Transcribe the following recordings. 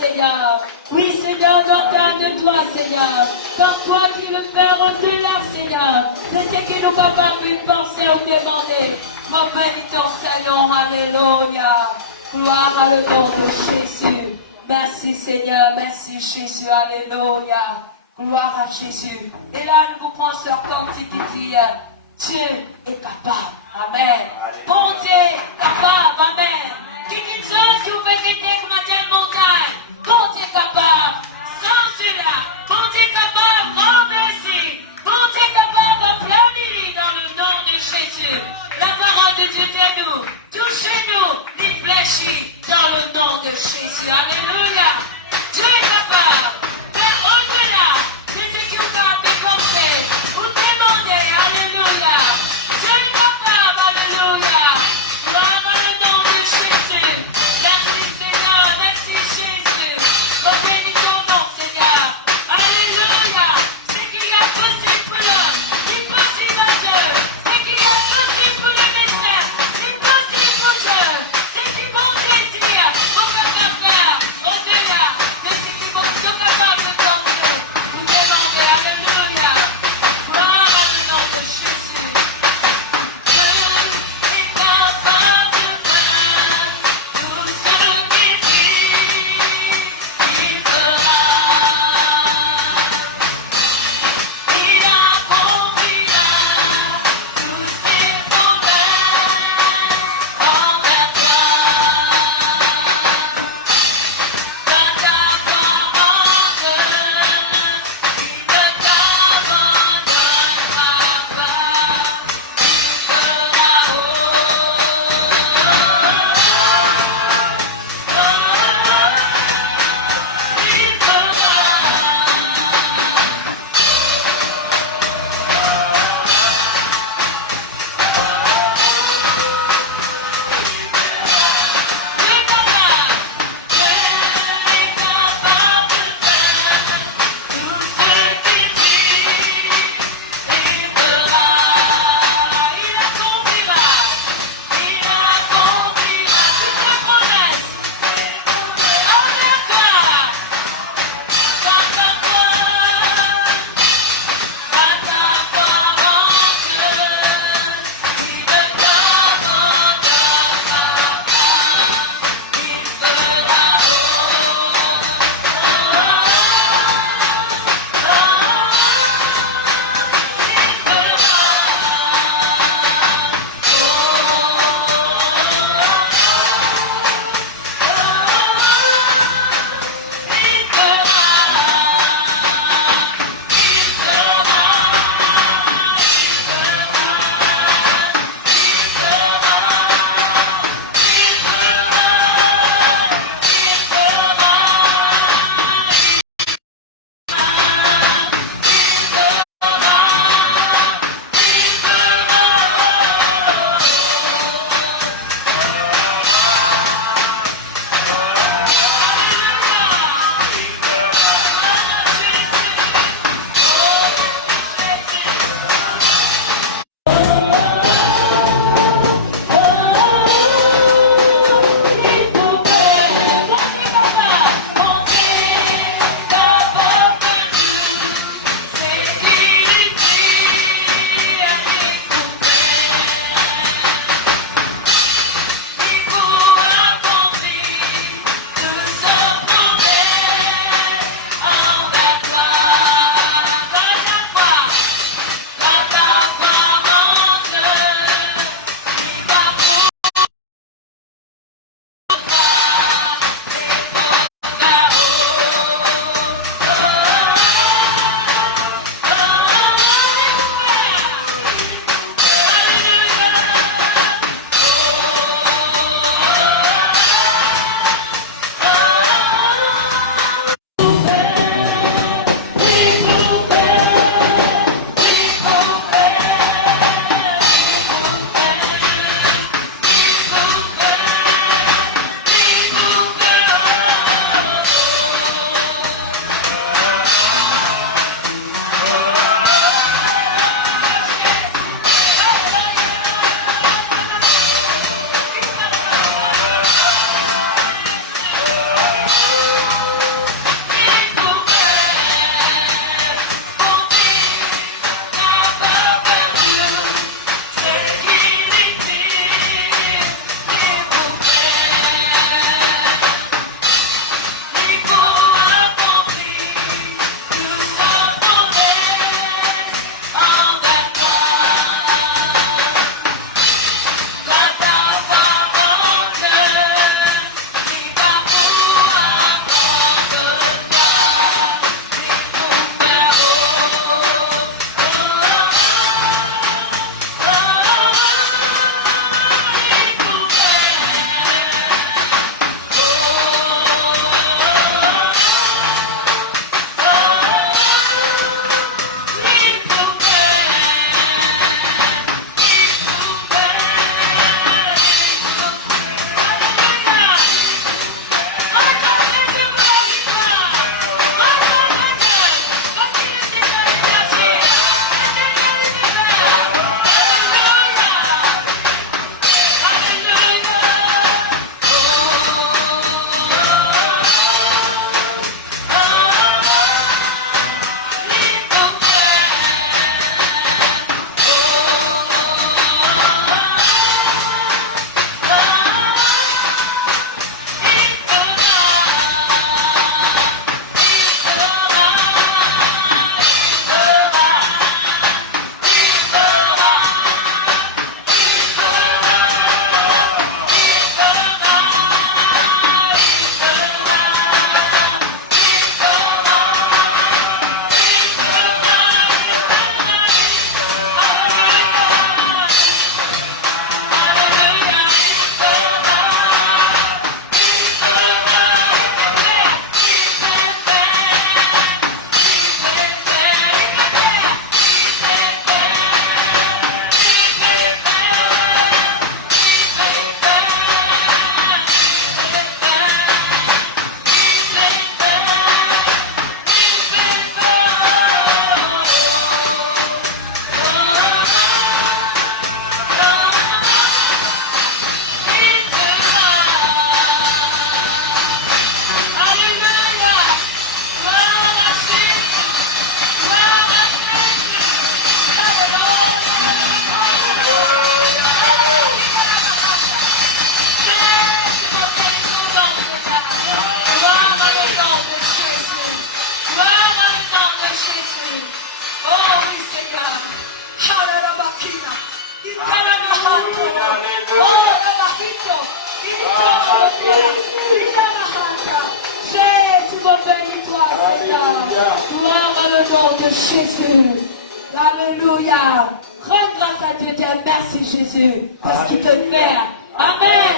Seigneur. Oui, Seigneur, d'autant de toi, Seigneur. Comme toi qui le fais au-delà, Seigneur. De ce que nous capables de penser ou demander. Mon béni ton Seigneur, alléluia. Gloire à le nom de Jésus. Merci, Seigneur. Merci, Jésus, alléluia. Gloire à Jésus. Et là, nous vous pensons comme tu dis, Dieu est capable. Amen. Bon Dieu est capable. Amen. Quelque chose qui vous fait quitter comme une montagne. Bon Dieu est capable. Sans cela, bon Dieu est capable. Grand merci. Bon Dieu est capable. Applaudis-lui dans le nom de Jésus. La parole de Dieu est nous. Touchez-nous. Réfléchis dans le nom de Jésus. Alléluia. Dieu est capable. Faire au-delà de ce que vous avez pensé. Vous demandez. Alléluia. Jésus, mon bénis-toi, Seigneur. Gloire à le nom de Jésus. Alléluia. Rends grâce à Dieu, dis merci Jésus, parce qu'il te fait. Amen.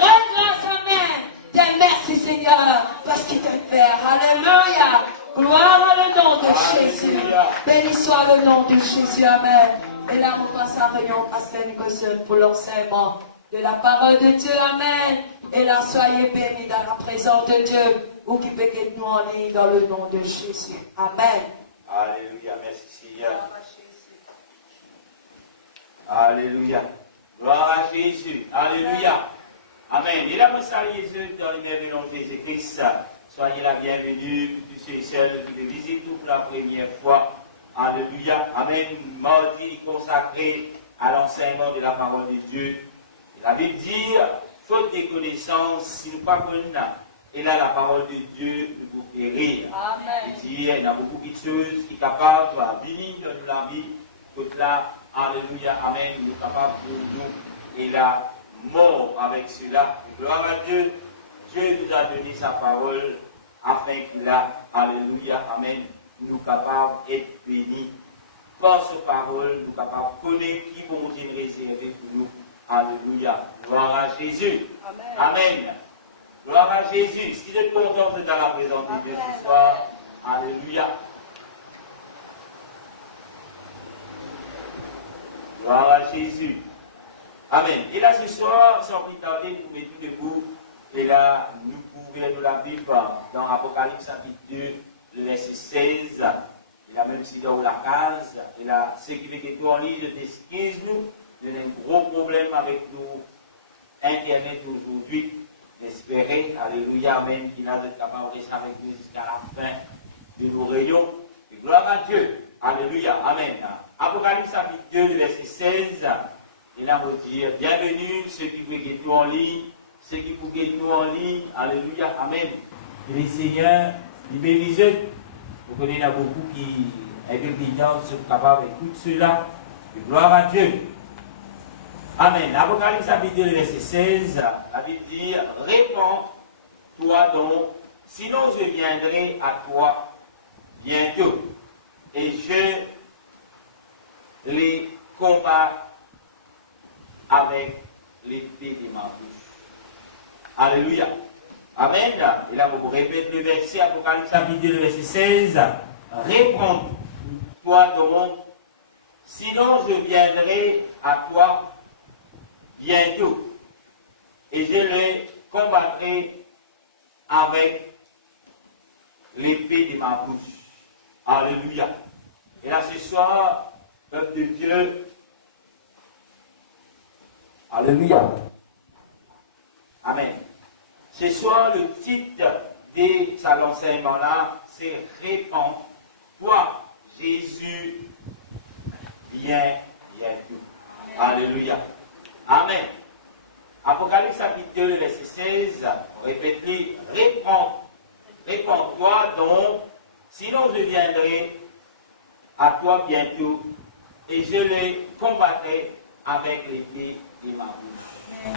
Rends grâce, amen. Dis merci Seigneur, parce qu'il te fait. Alléluia. Gloire à le nom de Jésus. Béni soit le nom de Jésus. Amen. Et là, nous passons à réunion Pasteur Nicholson pour l'enseignement de la parole de Dieu. Amen. Et là, soyez bénis dans la présence de Dieu. Occupez de nous en ligne dans le nom de Jésus. Amen. Alléluia. Merci Seigneur. Alléluia. Gloire à Jésus. Alléluia. Amen. Et là, nous saluons Jésus dans le nom de Jésus-Christ. Soyez la bienvenue, tous ceux et celles qui me visitent pour la première fois. Alléluia. Amen. Mardi consacré à l'enseignement de la parole de Dieu. La Bible dit, faute de connaissances, si nous ne pas connaissons, et là la parole de Dieu nous vous périr. Amen. Il dit, il y a beaucoup de choses qui sont capables de bénir dans la vie. Tout là, alléluia, amen, il est capable pour nous. Et la mort avec cela. Gloire à Dieu. Dieu nous a donné sa parole afin qu'il a, alléluia, amen, nous capables d'être bénis. Par sa parole, nous capables de connaître qui bon Dieu réservé pour nous. Alléluia. Gloire à Jésus. Amen. Amen. Gloire à Jésus. Si vous êtes content d'être dans la présence de Dieu ce soir, alléluia. Gloire à Jésus. Amen. Et là ce soir, sans plus tarder, nous mettons debout. Et là, nous pouvons nous la Bible dans Apocalypse chapitre 2, le verset 16. Et là, même si dans la case, et là, ceux qui veulent tout en ligne, excuse-nous, il y a un gros problème avec nous, Internet aujourd'hui. Espérer, alléluia, amen, qu'il a été capable de rester avec nous jusqu'à la fin de nos réunions. Et gloire à Dieu. Alléluia, amen. Apocalypse chapitre 2, le verset 16. Et là, on va dire, bienvenue, ceux qui veulent nous en ligne. Ceux qui vous nous en ligne, alléluia, amen. Et les seigneurs, les bénisseurs, vous connaissez, il y a beaucoup qui, avec des gens, sont capables d'écouter cela. Et gloire à Dieu. Amen. Apocalypse chapitre 2, verset 16, la Bible dit, répands-toi donc, sinon je viendrai à toi bientôt, et je les combats avec l'épée de ma bouche. Alléluia. Amen. Et là, vous répétez le verset, Apocalypse chapitre 2, verset 16. Réponds-toi donc, sinon je viendrai à toi bientôt, et je les combattrai avec l'épée de ma bouche. Alléluia. Et là, ce soir, peuple de Dieu, alléluia. Amen. Ce soir, le titre de cet enseignement-là, c'est Répands-toi, Jésus vient bientôt. Alléluia. Amen. Apocalypse chapitre 2, verset 16, répétez, répands-toi donc, sinon je viendrai à toi bientôt, et je les combattrai avec l'épée de ma bouche.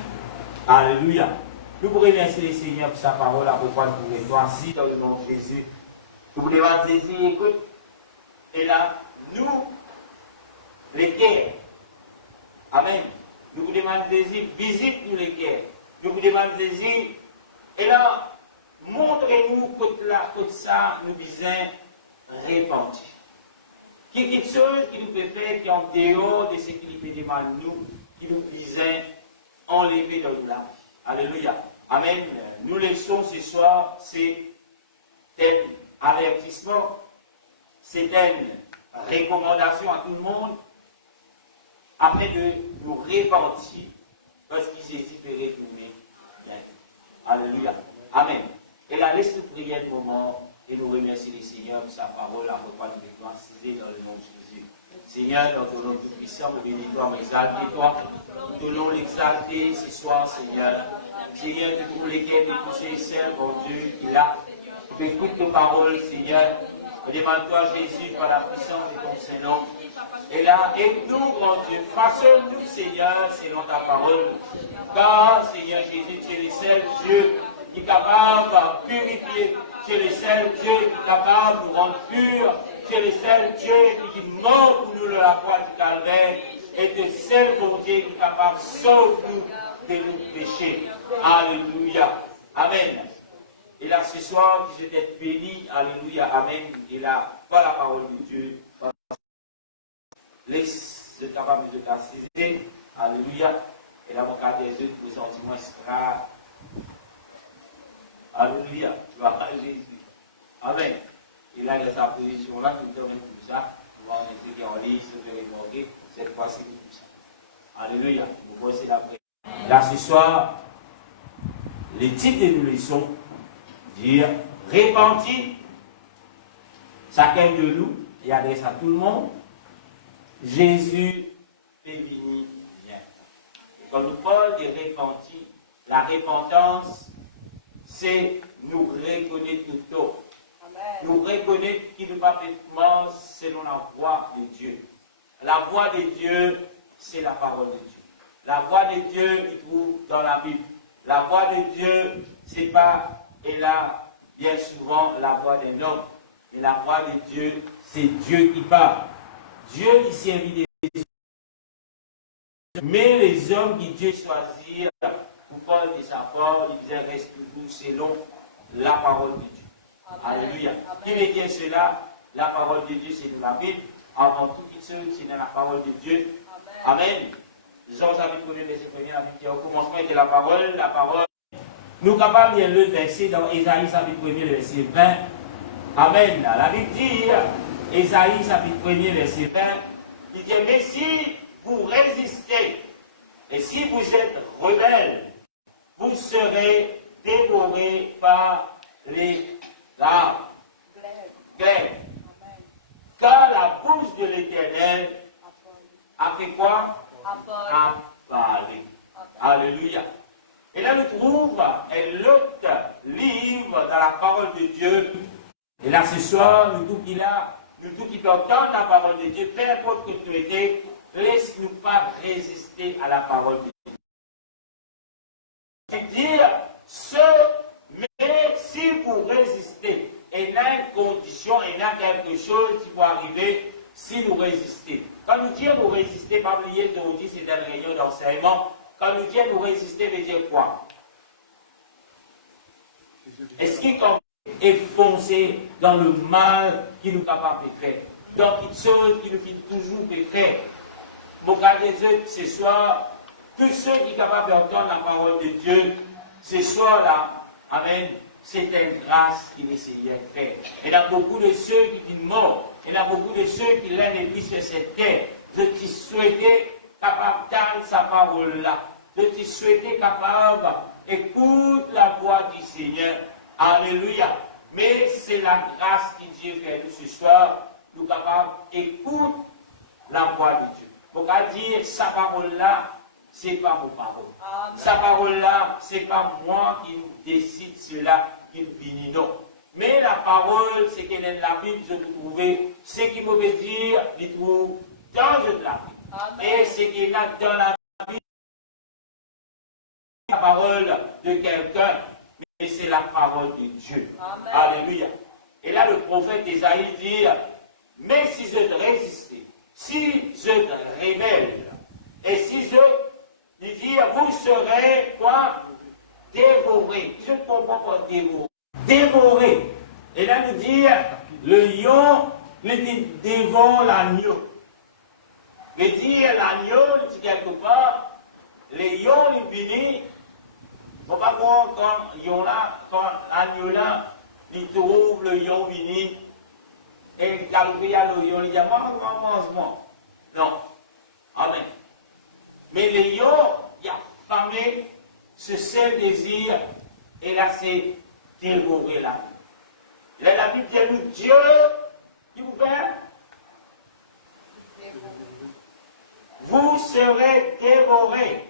Alléluia. Nous pourrons remercier le Seigneur pour sa parole, à pourquoi nous pouvons être assis dans le nom de Jésus. Nous pouvons demander, écoute, et là, nous, les guerres, amen. Nous vous demandons visite-nous les guerres. Nous vous demandons et là, montrez-nous que ça nous disait répandu. Qui est quelque chose qui nous peut faire, qui est en dehors de ce qui nous fait demander nous, qui nous disait enlever dans nous la vie. Alléluia. Amen. Nous laissons ce soir, c'est un avertissement, c'est une recommandation à tout le monde, afin de nous repentir, parce qu'il Jésus peut retourner bientôt. Alléluia. Amen. Et là, laisse-nous prier un moment et nous remercier le Seigneur pour sa parole, à pourquoi nous devons assister dans le nom de Jésus. Seigneur, dans ton nom tout-puissant, nous bénis-toi, nous exaltons-toi. Nous voulons l'exalter ce soir, Seigneur. Seigneur, que tous les cœurs de tous ces saints, mon Dieu, qui là, tu écoutes nos paroles, Seigneur. Demande-toi, Jésus, par la puissance de ton Saint-Nom, Et là, aide-nous, grand Dieu. Façonne-nous, Seigneur, selon ta parole. Car, Seigneur Jésus, tu es le seul Dieu qui est capable de purifier. Tu es le seul Dieu qui est capable de nous rendre purs. Tu es le seul Dieu qui est mort pour nous de la croix du calvaire. Et tu es le seul bon Dieu qui est capable de sauver nous de nos péchés. Alléluia. Amen. Et là, ce soir, je vais être béni. Alléluia. Amen. Et là, par la parole de Dieu, laisse ce capable de t'assister. Alléluia. Et là, mon cas des yeux, le sentiment sera. Alléluia. Tu vas pas Jésus. Amen. Et là, il y a sa position là, qui me donne tout ça. On va mettre en ligne, si vous avez remarqué, cette fois-ci, tout ça. Alléluia. Vous voici la prière. Là, ce soir, les titres de nos leçons, dire répandu, chacun de nous, et adresse à tout le monde, Jésus est venu bien. Et quand nous parlons de répandu, la repentance, c'est nous reconnaître nos torts. Nous reconnaître qu'il ne pas parfaitement selon la voie de Dieu. La voie de Dieu, c'est la parole de Dieu. La voie de Dieu, il trouve dans la Bible. La voie de Dieu, c'est pas, et là, bien souvent, la voix d'un homme. Et la voix de Dieu, c'est Dieu qui parle. Dieu qui servit des hommes. Mais les hommes qui Dieu choisit pour parler de sa parole, ils restent toujours selon la parole de Dieu. Alléluia. Qui veut dire cela? La parole de Dieu, c'est de la Bible. Avant toute chose, c'est dans la parole de Dieu. Amen. Jean chapitre 1er, verset 1er, la Bible dit au commencement était la parole, la parole. Nous sommes capables de lire le verset dans Ésaïe chapitre 1er, verset 20. Amen. La Bible dit, Ésaïe chapitre 1er, verset 20, il dit, mais si vous résistez, et si vous êtes rebelles, vous serez dévorés par les glaives. Car la bouche de l'Éternel a fait quoi? A parlé. Alléluia. Et là, nous trouvons un autre livre dans la parole de Dieu. Et là, ce soir, nous tous qui entendons la parole de Dieu, peu importe que tu étais, laisse-nous pas résister à la parole de Dieu. C'est-à-dire, mais si vous résistez, il y a une condition, il y a quelque chose qui va arriver si nous résistons. Quand nous disons nous résister, pas oublier d'aujourd'hui, c'est dans le rayon d'enseignement. Quand nous disons nous résister, veut dire quoi? Est-ce qu'il est foncé dans le mal qui nous est capable de faire? Dans quelque chose qui nous fait toujours de faire. Mon cas des autres, ce soir, tous ceux qui sont capables d'entendre la parole de Dieu, ce soir-là, amen, c'est une grâce qu'il essayait de faire. Il y a beaucoup de ceux qui disent mort. Il y a beaucoup de ceux qui l'aiment et sur cette terre. Je te souhaitais capable d'entendre sa parole-là. Je te souhaitais capable d'écouter la voix du Seigneur. Alléluia. Mais c'est la grâce que Dieu fait nous ce soir. Nous sommes capables d'écouter la voix de Dieu. Pour dire, sa parole-là, ce n'est pas mon parole. Amen. Sa parole-là, ce n'est pas moi qui décide cela, qui vient, non. Mais la parole, c'est qu'elle est dans la Bible, je peux trouver ce qui me veut dire, je trouve dans la Bible. Amen. Et ce qui est là dans la Bible, la parole de quelqu'un, mais c'est la parole de Dieu. Amen. Alléluia. Et là, le prophète Isaïe dit, mais si je résiste, si je rebelle, et si je, il dit, vous serez quoi? Dévorés. Je ne comprends pas dévorés. Dévorés. Et là, nous dit, le lion, il dévore l'agneau. Il dit, l'agneau, il dit quelque part, les lions, ils viennent, on va voir quand l'agneau là, il trouve le lion vini, et il a le lion, il dit, mange-moi. Non. Amen. Mais les lions, il y a famé, ce seul désir, et là, c'est dévorer l'âme. Là, la Bible dit à nous, Dieu, qui vous fait? Vous serez dévorés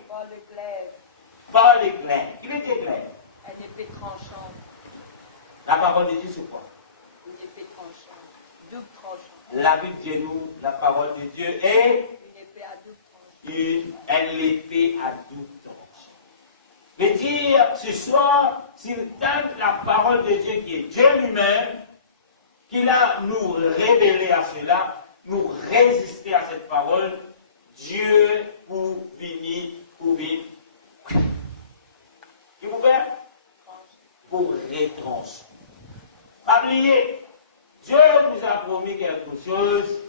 par les glaives. Qui est des glaives? Une épée tranchante. La parole de Dieu, c'est quoi? Une épée tranchante. Double tranchante. La Bible dit nous, la parole de Dieu est une épée à double tranchant. Mais dire ce soir, s'il tente la parole de Dieu qui est Dieu lui-même, qu'il a nous révélé à cela, nous résister à cette parole, Dieu pour venir, pour vivre. Qui vous fait? Pour rétrancher. Oubliez, Dieu nous a promis quelque chose,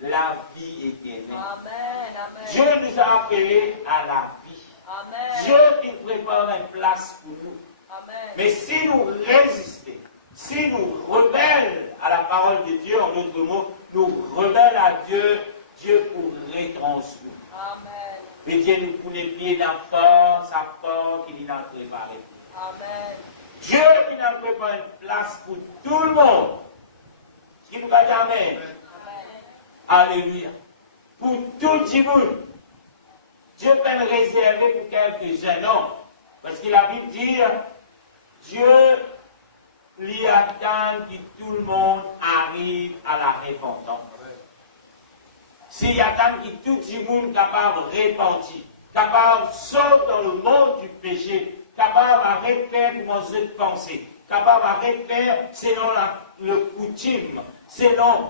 la vie éternelle. Amen, amen. Dieu nous a appelés à la vie. Amen. Dieu qui prépare une place pour nous. Amen. Mais si nous résistons, si nous rebelles à la parole de Dieu, en d'autres mots, nous rebelles à Dieu, Dieu pour rétrancher nous. Amen. Mais Dieu nous pour les pieds d'enfant, sa porte qu'il a préparée. Amen. Dieu qui n'a préparé une place pour tout le monde. Qui nous va dire Amen. Alléluia. Pour tout le monde. Dieu peut le réserver pour quelques-uns. Non. Parce que la Bible dit, Dieu lui attend que tout le monde arrive à la repentance. S'il attend que tout le monde capable de repentir, capable de sortir dans le monde du péché, capable de refaire comment se penser, capable de refaire selon le coutume, selon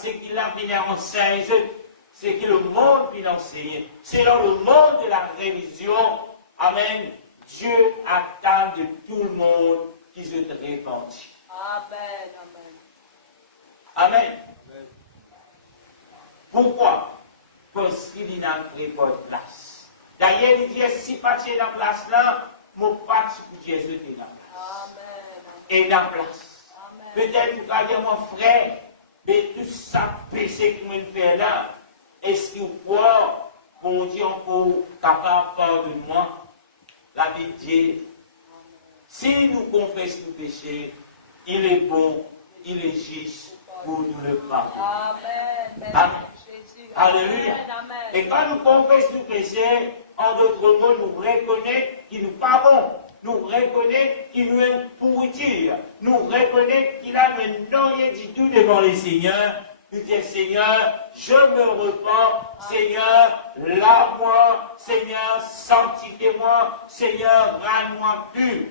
ce qu'il a venu enseigner, ce que le monde vient enseigner, selon le monde de la religion. Amen. Dieu attend de tout le monde qui se repentit. Amen. Amen. Amen. Pourquoi? Parce qu'il n'a pas de place. D'ailleurs, il dit, si pas tu es dans la place là, mon parti pour Dieu est dans la place. Amen. Et dans la place. Peut-être vous allez dire, mon frère, mais tout ça, péché que je fais là, est-ce que vous croyez, bon Dieu, encore capable de moi? La Bible dit, si nous confessons nos péchés, il est bon, il est juste pour nous le pardonner. Amen. Amen. Jésus. Alléluia. Amen. Et quand nous confessons nos péchés, en d'autres mots, nous reconnaissons qu'il nous pardonne. Nous reconnaissons qu'il nous est pourriture. Nous reconnaissons qu'il a maintenant rien du tout devant le Seigneur. Nous disons, Seigneur, je me repens. Seigneur, lave-moi. Seigneur, sanctifie-moi. Seigneur, rends-moi pur.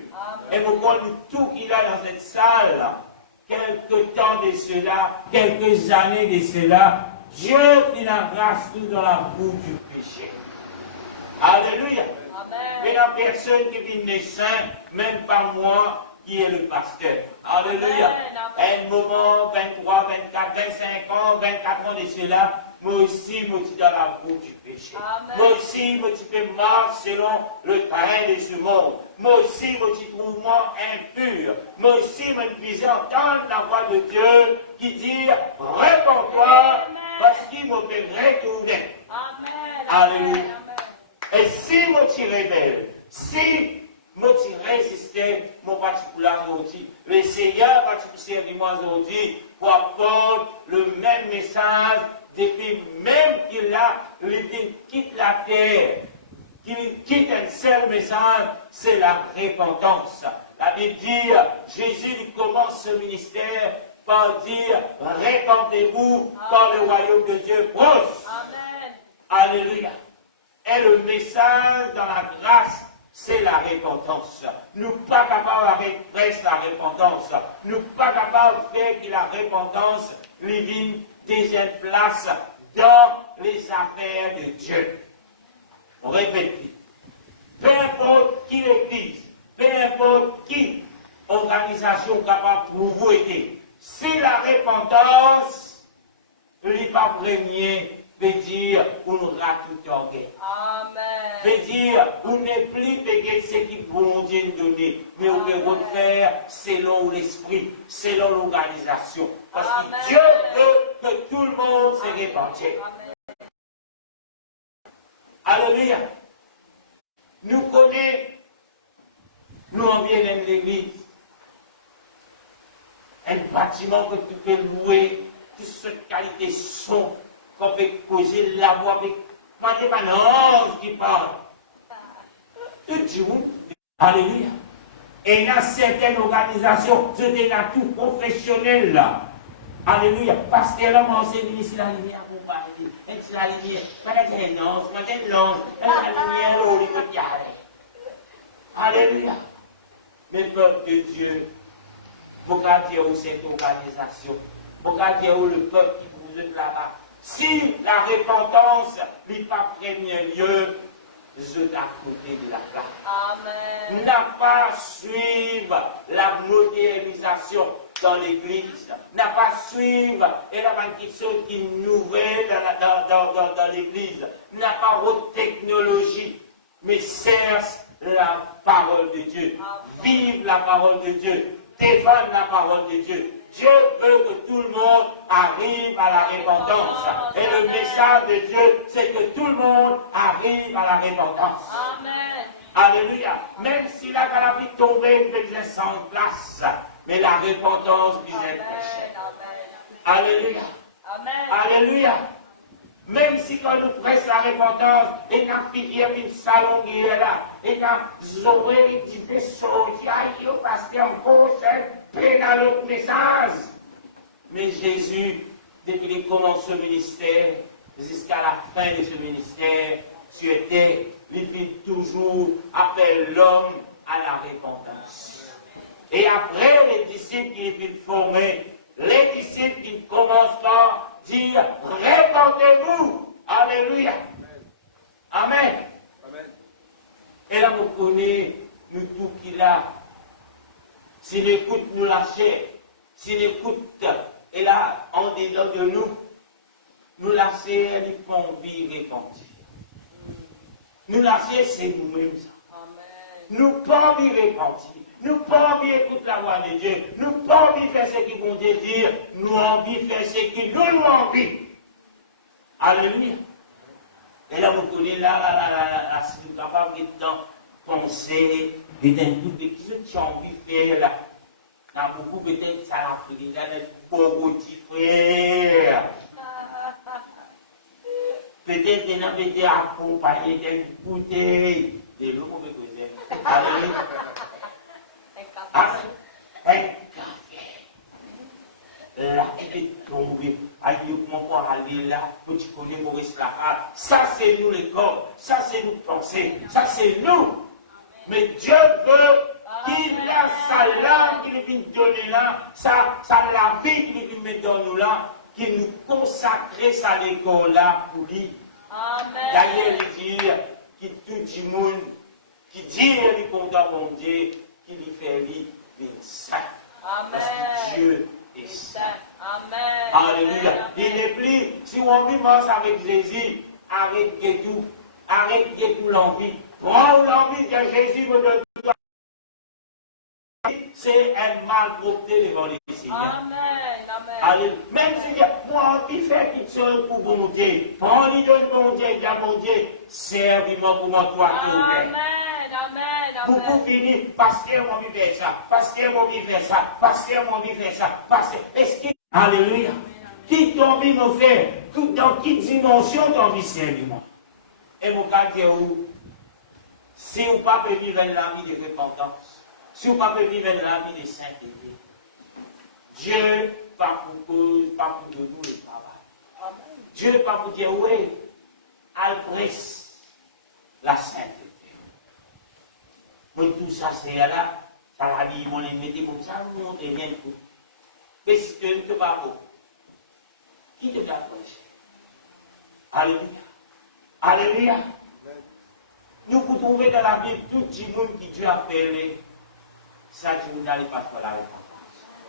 Et nous voyons tout qu'il a dans cette salle. Quelques temps de cela, quelques années de cela, Dieu fit la grâce tout dans la boue du péché. Alléluia. Amen. Mais la personne qui vit des saints, même pas moi, qui est le pasteur. Alléluia. Amen. Un moment, 23, 24, 25 ans, 24 ans de cela, moi aussi, je suis dans la boue du péché. Amen. Moi aussi, je peux marcher selon le train de ce monde. Moi aussi, je trouve moi impur. Moi aussi, je me entendre la voix de Dieu qui dit, réponds-toi, parce qu'il me fait retourner. Amen. Alléluia. Amen. Et si je suis rebelle, si je suis résisté, mon particulier aujourd'hui, le Seigneur particulier de moi aujourd'hui, pour apporter le même message, depuis même qu'il a, il quitte la terre, qu'il quitte un seul message, c'est la repentance. La Bible dit, Jésus commence ce ministère par dire, répentez-vous, car le royaume de Dieu proche. Amen. Alléluia. Et le message dans la grâce, c'est la repentance. Nous pas capables de faire la repentance. Nous pas capables de faire que la repentance vienne deuxième place dans les affaires de Dieu. On répète. Peu importe qui l'église, peu importe qui organisation capable de vous aider, si la repentance n'est pas première, veut dire qu'on aura tout orgueil. Amen. Veut dire qu'on n'est plus payé ce qui bon Dieu nous donner, mais on peut refaire selon l'esprit, selon l'organisation. Parce que Dieu veut que tout le monde se répandisse. Alléluia. Nous connaissons, nous en viennent de l'église. Un bâtiment que tu peux louer, toute cette qualité son, qu'on peut causer la voix avec pas non qui parle. Tout le monde. Alléluia. Et il y a certaines organisations, c'est des natures professionnelles là. Alléluia. Pasteur, là, moi, c'est ministre de la lumière pour parler. Et c'est la lumière. Pas la non, c'est la lumière, l'eau, les Alléluia. Mais peuple de Dieu, pourquoi Dieu ou cette organisation, pourquoi Dieu ou le peuple qui vous êtes là-bas, si la repentance n'est pas premier lieu, je à côté de la place. Amen. N'a pas suivre la modernisation dans l'église, n'a pas suivre et la banquisson qui est nouvelle dans l'église, n'a pas haute technologie, mais cherche la parole de Dieu, vive la parole de Dieu, défendre la parole de Dieu. Dieu veut que tout le monde arrive à la repentance. Et le message de Dieu, c'est que tout le monde arrive à la repentance. Amen. Alléluia. Même si la vie tombée, il devient sans place. Mais la repentance vient prêcher. Alléluia. Amen. Alléluia. Même si quand nous prêchons la repentance, il y a une filière, une salon qui est là, il y a Zoé, qui fait sortir, il y a un pasteur, un prochain, dans l'autre message. Mais Jésus, depuis qu'il commence ce ministère, jusqu'à la fin de ce ministère, il fait toujours appel l'homme à la repentance. Et après, les disciples qui étaient formés, les disciples qui commencent par dire, répentez-vous. Alléluia. Amen. Amen. Et là, vous connaissez, nous tout qu'il a. S'il écoute, nous lâcher. S'il écoute, et là, en dedans de nous, nous lâcher, il faut envie repentir. Nous lâcher, c'est nous-mêmes ça. Nous pas envie repentir. Nous pas envie écouter la voix de Dieu. Nous pas envie faire ce qu'ils vont dire. Nous envie faire ce qu'ils nous envie. Alléluia. Et là, vous connaissez là, si nous sommes capables de penser, et d'un coup, de qui tu as envie de faire là. Dans beaucoup, peut-être, ça l'a fait déjà d'être pauvre petit frère. Peut-être, il a été accompagné d'être écouté. De l'eau, on peut causer. Alléluia. Un café. Là, il est tombé. Aïe, comment on peut aller là, tu connais Maurice Laharpe. Ça, c'est nous les corps. Ça, c'est nous penser. Ça, c'est nous. Mais Dieu veut qu'il a sa langue qu'il vient donner là, sa la vie qu'il vient mettre dans nous là, qu'il nous consacre sa l'école là pour lui. D'ailleurs, il dit qu'il tout le monde qui dit qu'il est content mon Dieu, qu'il lui fait lui, il est saint. Parce que Dieu est saint. Amen. Alléluia. Il n'est plus, si on vit avec Jésus, arrête tout. Arrête tout l'envie. Prends l'envie que Jésus me donne. C'est un mal porté devant les Seigneurs. Amen. Amen. Même si moi envie de faire quelque chose pour bon Dieu, prends l'idée de bon Dieu, dis à mon Dieu, servis-moi pour moi, toi qui es ouvert. Amen. Pour finir, parce qu'elle m'a envie de faire ça, parce qu'elle m'a envie de faire ça, parce qu'elle m'a envie de faire ça, parce que. Est-ce que. Alléluia. Qui t'a envie de me faire, dans quelle dimension t'as envie de servir moi? Et mon cas, où si vous ne pouvez pas vivre la vie de repentance, si vous ne pouvez pas vivre la vie de sainteté, Dieu pas pour cause, pas pour de nous le travail. Dieu pas pour dire, oui, Alpresse, la sainteté. Mais tout ça, c'est là, ça va dire, ils vont les mettre comme ça, nous, on ne rien tout. Mais si tu ne pas beau, qui te l'a prêché? Alléluia. Alléluia. Nous pouvons trouver dans la Bible tout le monde qui Dieu a appelé. Ça, tu n'as pas pour la réponse.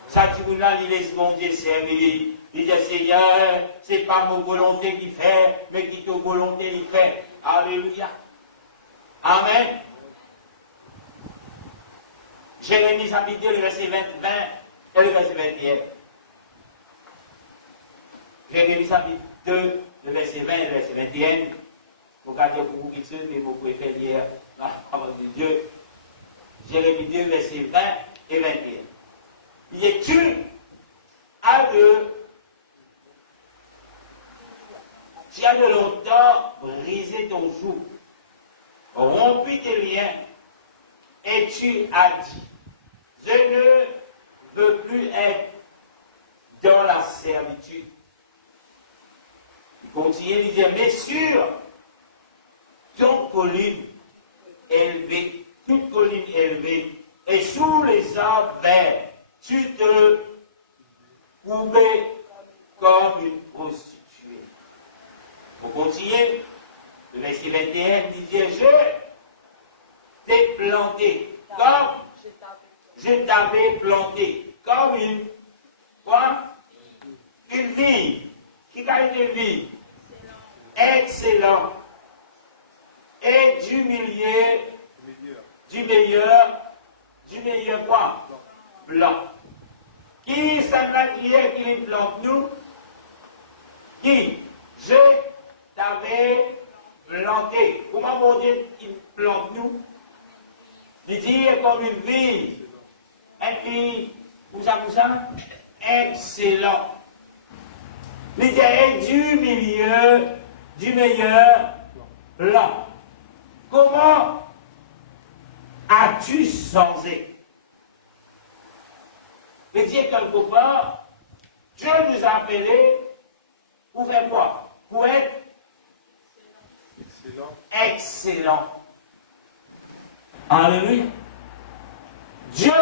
Ça, tu n'as pas laissé mon Dieu servir. Il dit, Seigneur, ce n'est pas mon volonté qui fait, mais qui ton volonté qui fait. Alléluia. Amen. Jérémie chapitre 2, le verset 20 et le verset 21. Jérémie chapitre 2, le verset 20 et le verset 21. Vous regardez beaucoup de choses, mais vous pouvez faire lire la parole de Dieu. Jérémie 2, verset 20 et 21. Il est tu as tu as de longtemps brisé ton joug, rompu tes liens, et tu as dit, je ne veux plus être dans la servitude. Il continue de dire, mais sur toute colline élevée, et sous les arbres verts, tu te trouvais comme une prostituée. Pour continuer, le verset 21 disait, je t'ai planté comme je t'avais planté, comme une vie. Qui a une vie? Excellent. Et du meilleur quoi? Blanc. Qui s'appelle qui plante nous? Qui? Je t'avais planté. Comment mon Dieu il plante nous? Il dit comme une vie. Et puis, vous savez ça? Excellent. Il dit du meilleur blanc. Comment as-tu changé? Et dit quelque part, Dieu nous a appelés pour faire quoi? Pour être excellent. Alléluia. Dieu,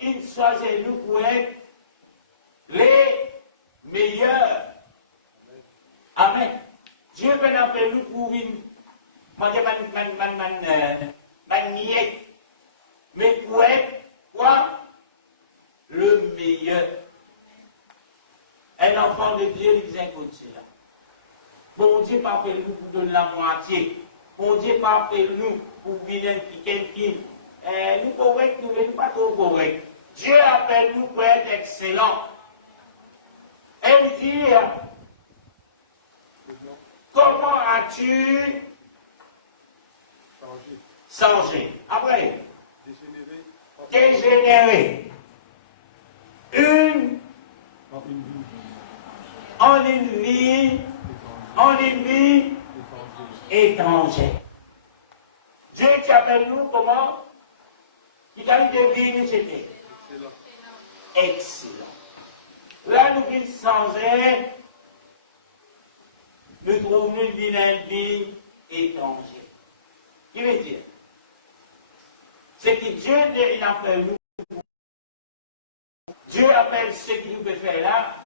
il choisit nous pour être les meilleurs. Amen. Dieu peut appeler nous pour une mais pour être quoi? Le meilleur. Un enfant de Dieu, il vient comme cela. Bon Dieu pas appelé nous pour donner la moitié. Bon Dieu pas appelé nous pour venir quelqu'un. Nous corrects, nous ne sommes pas trop corrects. Dieu appelle nous pour être excellents. Et il dit, comment as-tu changé? Après, dégénéré. En une vie étrangère. Dieu t'appelle nous comment? Il a eu des vies, c'était excellent. Là, nous vîmes changer, nous trouvons une vie étrangère. Il veut dire, c'est que Dieu appelle nous. Dieu appelle ce qu'il nous peut faire là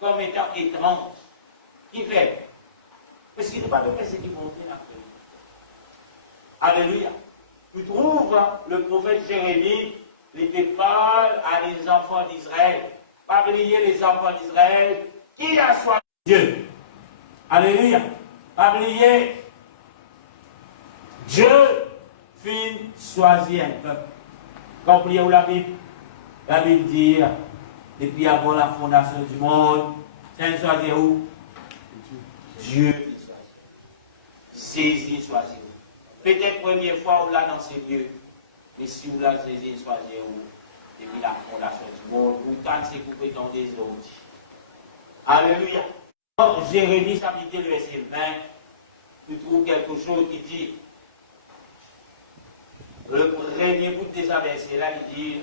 comme étant étrange. Qui fait? Parce qu'il n'est pas de faire ce qu'il vont bien après. Alléluia. Tu trouves le prophète Jérémie, il parle à les enfants d'Israël. Pas oublier les enfants d'Israël. Qui a choisi Dieu? Alléluia. Pas oublier. Dieu fit choisir un peuple. Comprenez-vous la Bible? La Bible dit, depuis avant la fondation du monde, c'est choisi où? Dieu fit choisir. Saisir, choisir. Peut-être première fois on l'a dans ces lieux, mais si vous l'avez saisi, choisir où? Depuis la fondation du monde, autant que c'est coupé dans des autres. Alléluia. Dans Jérémie, chapitre le verset 20, tu trouves quelque chose qui dit, le premier bout de sa verset là, il dit,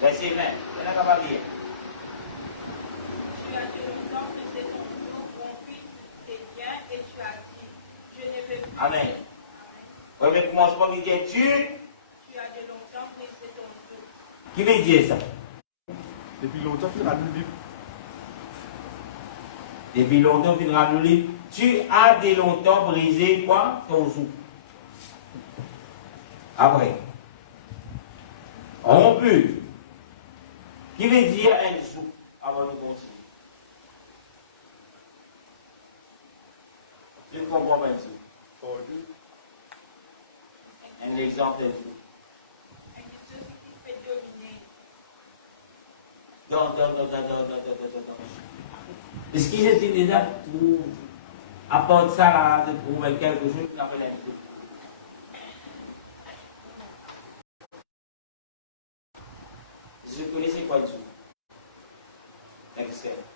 verset 20, c'est là qu'on va lire. Tu as de longtemps fait ton jour, rompu tes liens et tu as dit, je ne veux plus. Amen. Oui, mais commencement, il dit, tu as de longtemps fait ton jour. Qui veut dire ça? Depuis longtemps, il a nous libre. Depuis longtemps, il a nous libre. Tu as de longtemps brisé quoi? Ton joug. Après. Rompu. Qui veut dire un joug? Avant de continuer. Je ne comprends pas un joug. Un exemple de joug. Non. Est-ce qu'ils étaient déjà pour apporter ça là, de trouver quelque chose qui s'appelle un joug? Je connaissais quoi un joug? Excellent.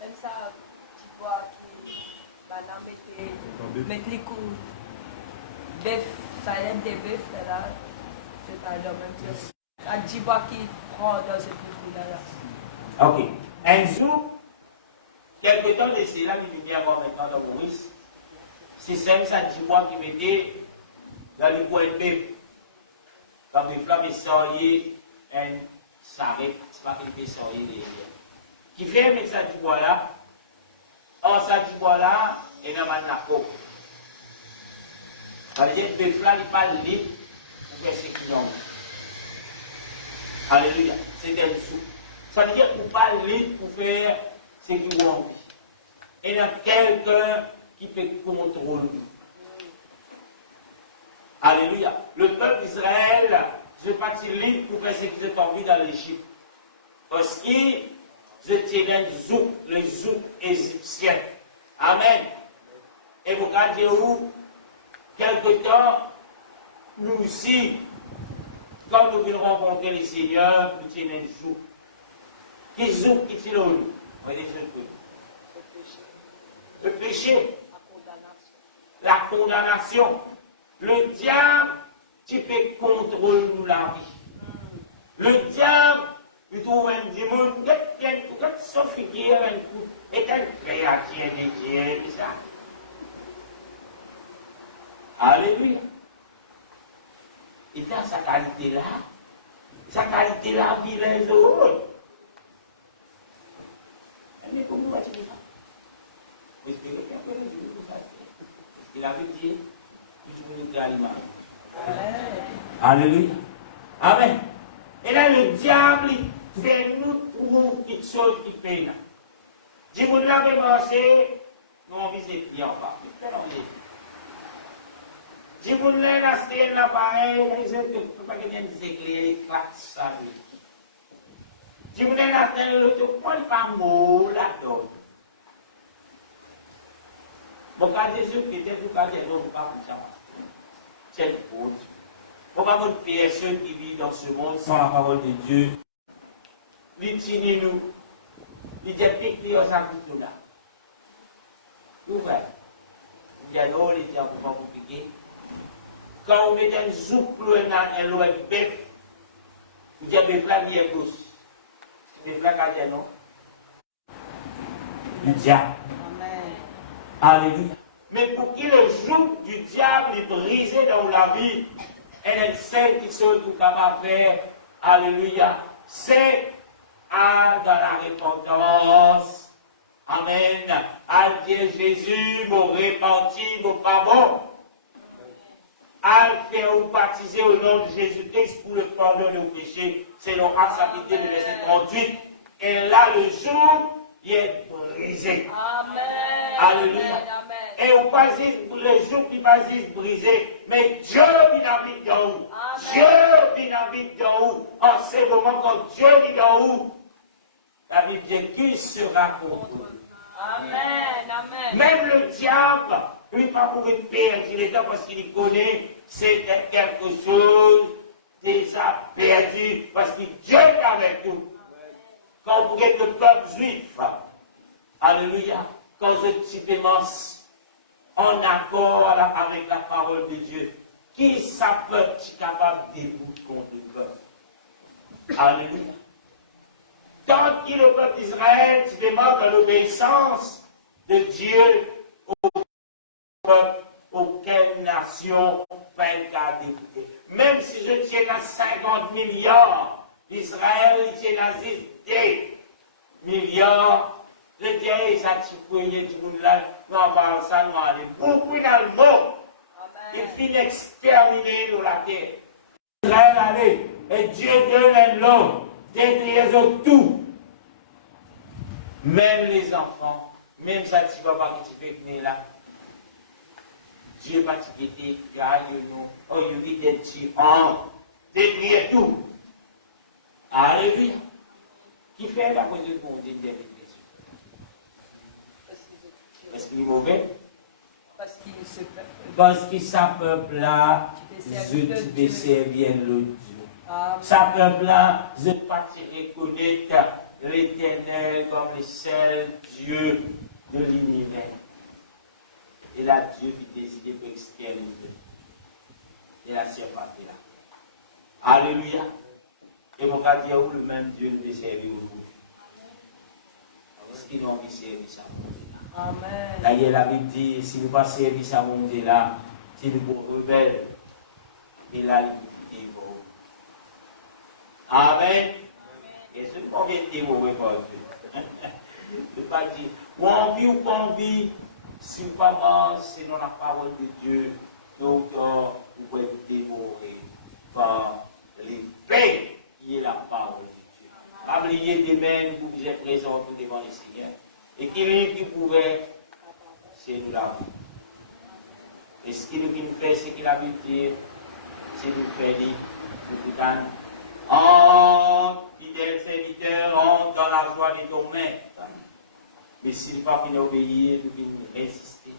Même ça, tu vois, la mettre les coups. Bœuf, ça aime des bœufs là. C'est pas le même chose. Un jiba qui prend dans cette coupe-là. Ok. Un jour, quelque temps de cela, il vient avoir maintenant dans Maurice. C'est simple, ça jiba qui mettait dans les bois de bœuf. Quand les flammes sortent, un s'arrête, c'est pas qu'il peut sortir derrière. Qui fait avec ça jiba là? Or, ça jiba là, et dans ma napo. Ça veut dire que le bœuf là, il n'est pas libre pour faire ce qu'il a. Alléluia. C'est un sou. Ça veut dire qu'on parle libre pour faire ce qu'il a envie. Et il y a quelqu'un qui peut contrôler. Alléluia. Le peuple d'Israël, je ne suis pas libre pour faire ce qu'ils ont envie dans l'Égypte. Parce qu'ils étaient les zouk égyptiens. Amen. Et vous regardez où, quelque temps, nous aussi, quand nous venons rencontrer les seigneurs, nous tenons un zouk. Qui zouk, qui tient l'eau? Le péché. La condamnation. Le diable, tu peux contrôler nous la vie. Le diable, il trouve un démon, il y a une sophistiqué, et un créatif, et ça. Alléluia. Et dans sa qualité là, vit les autres. Mais comment va-t-il faire? Parce qu'il avait dit, alléluia. Amen. Et là, le diable fait nous trouver quelque chose qui peine. Si vous l'avez pensé, nous on vit c'est bien en bas. Si vous l'avez acheté l'appareil, je ne peux pas que vous éclairez, ça. Si vous l'avez acheté l'auto, on ne pas mot là-dedans. Bon, quand Jésus qui était tout cas, non, pas pour ça. C'est le faute. Pourquoi votre personne qui vit dans ce monde sans la parole de Dieu, l'utilise-nous, l'identité qui est au sein de tout là. Vous voyez, vous dites, oh, les diables, pour vous piquer. Quand vous mettez un soupe dans un lot de bœuf, vous dites, mais là, il y a tous. Mais là, quand il y a non. Le diable. Alléluia. Mais pour qu'il le joug du diable est brisé dans la vie, et une seule qui soit tout capable de faire, alléluia, c'est dans la repentance. Amen. À dire Jésus, mon repenti, mon pardon. À faire ou baptiser au nom de Jésus-Christ pour le pardon de nos péchés, selon Actes chapitre 2, verset 38. Et là, le jour, il est brisé. Amen. Alléluia. Amen. Et on passe les jours qui passent brisés, mais Dieu habite dans vous. Dieu habite dans vous. En ce moment, quand Dieu est dans vous, la Bible dit qu'il sera contre vous. Amen. Amen. Même le diable, lui, pas pour perdre il est temps parce qu'il connaît, c'est quelque chose déjà perdu, parce que Dieu est avec nous. Quand vous êtes le peuple juif, alléluia, quand je t'immense, en accord avec la parole de Dieu, qui ça peut être capable de débouter contre le peuple? Alléluia. Tant qu'il le peuple d'Israël se demande dans l'obéissance de Dieu au peuple, aucune nation va être débouter. Même si je tiens à 50 milliards, Israël tient à 10 milliards, je dirais, ça tu peux y aller, nous avons ça, nous allons. Pour finalement, il finit exterminer nous la terre. Israël allait, et Dieu donne l'homme, détruire tout. Même les enfants, même ça tu vas pas que tu peux venir là. Dieu va te quitter, nous, oh, il dit détruire tout. Alléluia. Qui fait la cause de bon Dieu des questions? Est-ce qu'il est mauvais? Parce que sa peuple-là, je te servir le Dieu. Sa peuple-là, je ne pas te reconnaître l'Éternel comme le seul Dieu de l'univers. Et là, Dieu qui décide pour extraire les et la serpente est là. Alléluia. Et mon cas dire où le même Dieu nous servir aujourd'hui. Parce qu'il nous a envie de servir ça. Amen. D'ailleurs, la Bible dit, si nous ne pas servir ça, mon Dieu là, si nous sommes rebelles, et là, il est beau. Amen. Et ce qu'on vient de dire, oui, mon Dieu. Je ne peux pas dire, ou envie ou pas envie, si vous ne pas mort, c'est dans la parole de Dieu. Donc, vous pouvez être dévoré par les paix qui est la parole de Dieu. Pas oublier demain, vous êtes présents devant le Seigneur. Et qui pouvait, c'est nous la vie. Et ce qu'il nous fait, c'est qu'il a vu dire, c'est nous faire dire, nous disons, oh, fidèle serviteur, entre dans la joie de ton maître. Mais s'il ne va pas obéir, nous devons résister.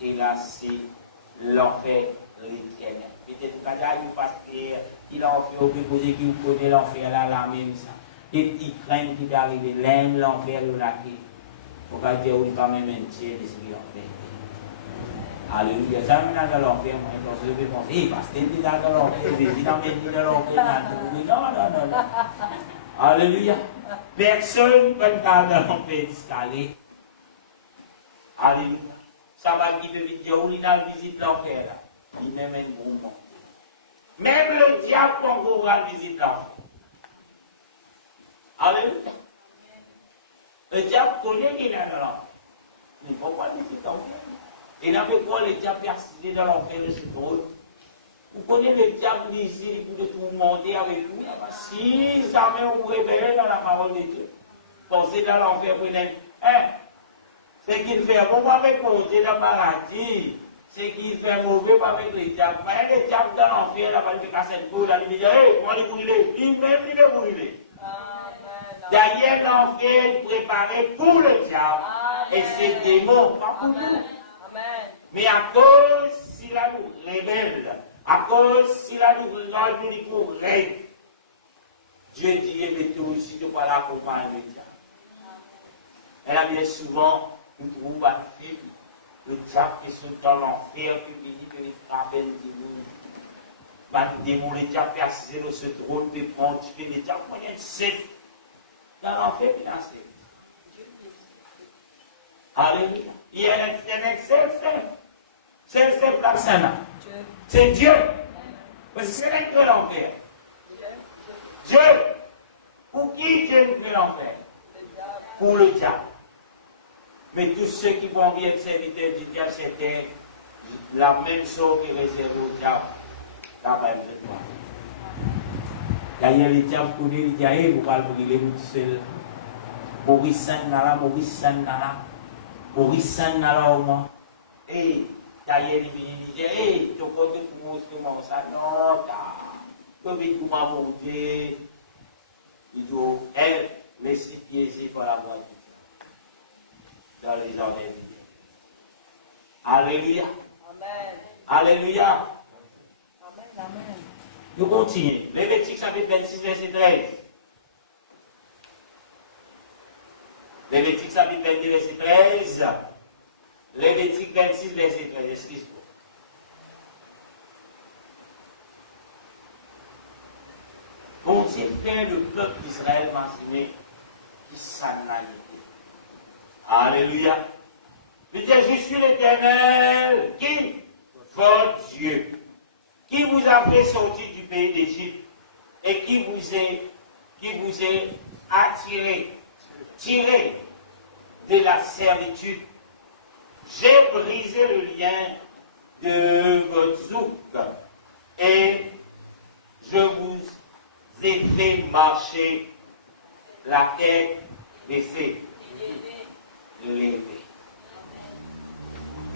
Et là, c'est l'enfer l'éternel. Peut-être que vous pasteur, il a fait au déposé qui vous connaît l'enfer là, la même ça. Les petits crèmes qui arrivent, l'aime, l'enfer, le laquais. Pour pas dire, oui, pas même un tiers de ce qui est enfer. Alléluia. Ça, je suis dans l'enfer, moi, je vais penser, parce que tu es dans l'enfer, je suis dans l'enfer. Non. Alléluia. Personne ne peut pas dans l'enfer d'escalier. Alléluia. Ça va qui peut dire, où il a visite l'enfer là. Il même un bon moment. Même le diable, quand on va visiter l'enfer. Alléluia. Le diable connaît qu'il est dans l'enfer. Il ne faut pas visiter l'enfer. Et n'avez quoi le diable persisté dans l'enfer de ce monde. Vous connaissez le diable ici, vous devez vous monter avec lui. Si jamais vous vous révélez dans la parole de Dieu, pensez dans l'enfer, vous dites, ce qu'il fait bon avec vous, c'est dans le paradis. Ce qu'il fait mauvais avec les diables. Mais les diables dans l'enfer, il a pas de cassette pour la lumière. Comment il brûler? Lui-même, il est brûlé. D'ailleurs, l'enfer est préparé pour le diable. Et c'est démon, pas pour nous. Mais à cause s'il a nous révèle, à cause s'il a nous rend pour règne, Dieu dit, mais tout si tu ne pas l'accompagner le diable. Et là, bien souvent, nous trouvons un film, le diable qui sont dans l'enfer, publié, que les frappes, les démons, les diables persistés dans ce trône de pontifier, les diables, il y a une secte dans l'enfer et dans la secte. Alléluia. Il y a un self-self. Self-self, là, c'est Dieu. Parce que c'est là que l'enfer. Dieu. Pour qui Dieu nous fait l'enfer? Pour le diable. Mais tous ceux qui vont bien être serviteurs du diable, c'était la même chose qui est réservée au diable. La même chose. D'ailleurs, le diable connaît, il dit, vous parlez pour qu'il est tout seul. Maurice Sanala, au moins. Et d'ailleurs, il dit, tu peux te montrer ça. Non, tu peux pas monter. Il doit, elle, laisser piéger par la moitié. Dans les ordres de Dieu. Alléluia. Amen. Alléluia. Amen. Nous continuons. Lévitique chapitre 26, verset 13. Lévitique chapitre 22, verset 13. Lévitique 26, verset 13. Excuse-moi. Bon Dieu fait le peuple d'Israël mentionner qui s'en a été. Alléluia. Je dis, je suis l'Éternel, qui? Votre Dieu, qui vous a fait sortir du pays d'Égypte et qui vous est attiré, tiré de la servitude. J'ai brisé le lien de votre zouk et je vous ai fait marcher la tête baissée. Levé.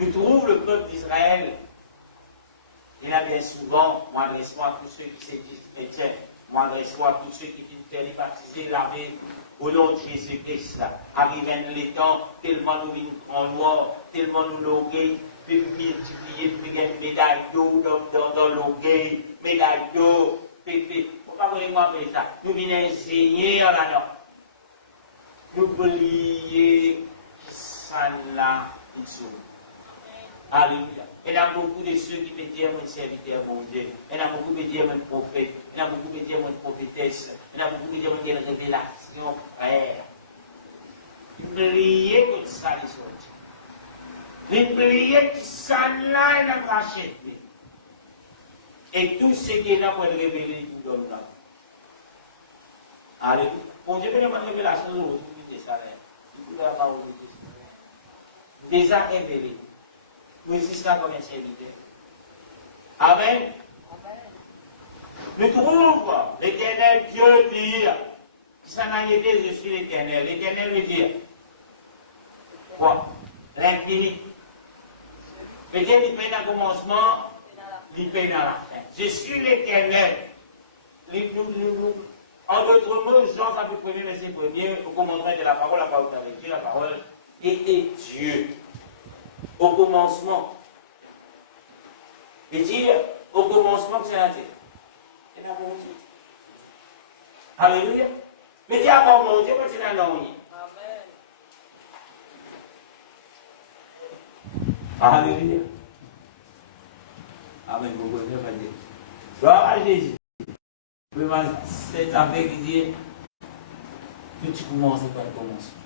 Je trouve le peuple d'Israël, il a bien souvent, moi adresse-moi à tous ceux qui se disent chrétiens, moi adresse-moi à tous ceux qui viennent faire baptiser, laver au nom de Jésus-Christ. Arrivé les temps, tellement nous vîmes en noir, tellement nous logués, puis multiplier, puis une médaille d'eau dans l'ogueil, médaille d'eau, puis, pourquoi voulez-vous appeler ça? Nous venons enseigner en la note. Nous oublier. Sanla Isu. Alléluia. Il y a beaucoup de ceux qui peuvent dire mon serviteur, mon Dieu. Il y a beaucoup qui peuvent dire mon prophète. Il y a beaucoup qui peuvent dire mon prophétesse. Il y a beaucoup qui peuvent dire mon révélation, frère. Priez comme ça les autres. Les priez qui s'en là et la rachète. Et tout ce qui est là pour le révéler, tout donne là. Alléluia. Bon Dieu, venez me révéler de l'autre, vous ça. Vous pouvez avoir déjà révélé. Nous existons comme un serviteur. Amen. Nous trouvons l'éternel Dieu dire, qui s'en a été, je suis l'éternel. L'éternel veut dire, quoi? L'infini. Peut-être qu'il paye dans le commencement, il paye dans la fin. Je suis l'éternel. En d'autres mots, Jean chapitre 1er, verset 1er, au commencement de la parole avec Dieu, la parole était Dieu. Au commencement. Et dire, au commencement, c'est la terre. C'est la mon Dieu. Alléluia. Mais dis à mon Dieu, c'est la non. Amen. Alléluia. Amen. Vous pouvez pas dire. Gloire à Jésus. C'est avec qui dit que tu commences par le commencement.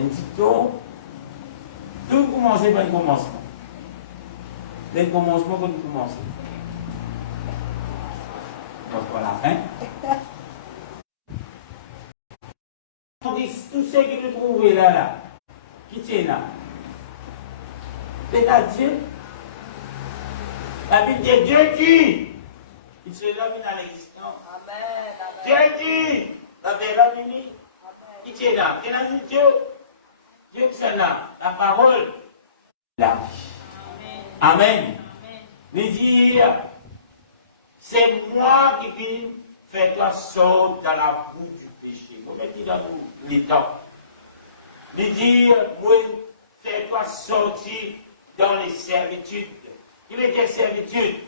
Un petit peu, tout commence par le commencement. Le commencement quand tu commences. Donc pour la fin. Tout ce que tu trouves là, qui tient là, c'est à Dieu. La Bible dit Dieu dit, il se lève dans l'existence. Dieu dit, la verre unie, qui tient là, qui a dit Dieu. Dieu qui est là, la parole, la vie. Amen. Il dit, c'est moi qui viens faire toi sortir dans la boue du péché. Comme il dit dans les temps. Il dit, moi, fais toi sortir dans les servitudes. Il est des servitudes.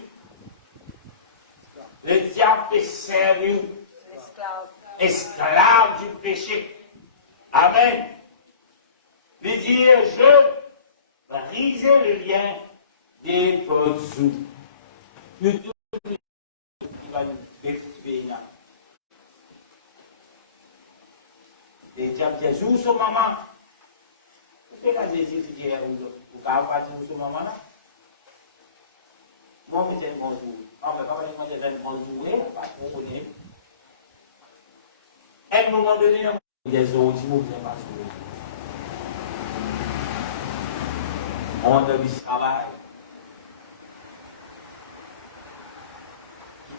Le diable est servi, esclave du péché. Amen. Il dit, je brise le lien de votre sou. Nous tous, il va nous détruire. Le diable dit, où sont maman? Vous faites Jésus dit, vous ne pouvez pas dire où sont maman là? Moi, je suis un bon jour. En fait, quand je suis un bon jour, parce qu'on est. À un moment donné, il y a des autres qui ne sont pas souvent. On a du travail.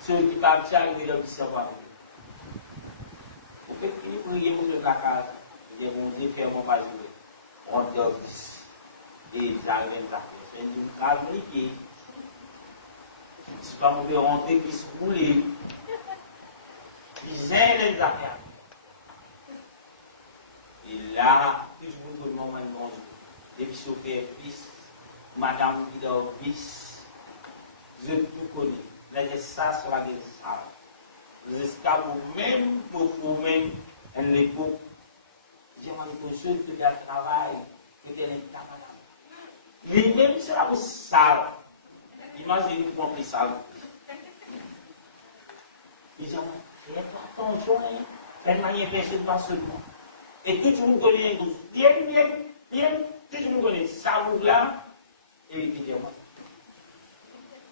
Ceux qui partent, ils ont du savoir. Au fait, il y a beaucoup de caca, il y a beaucoup de fermes pas jouer. On a du et j'arrive à faire une calme qui pas me rentrer, qui se roule, qui gêne les affaires. Et là, tout le monde m'a demandé. Et puis, Sophie fils, madame qui dort fils, je tout connais. Là, j'ai ça sur la gueule, ça. Jusqu'à vous-même, pour vous-même, en l'époque, j'ai demandé que ceux qui font le travail, qui étaient les camarades. Lui-même, c'est la bouche sale. Imaginez vous comprenez ça. Ils ont dit, attention, elle m'a empêché pas seulement. Et tout le monde connaît, bien, tout le monde connaît ça, vous là, et il dit,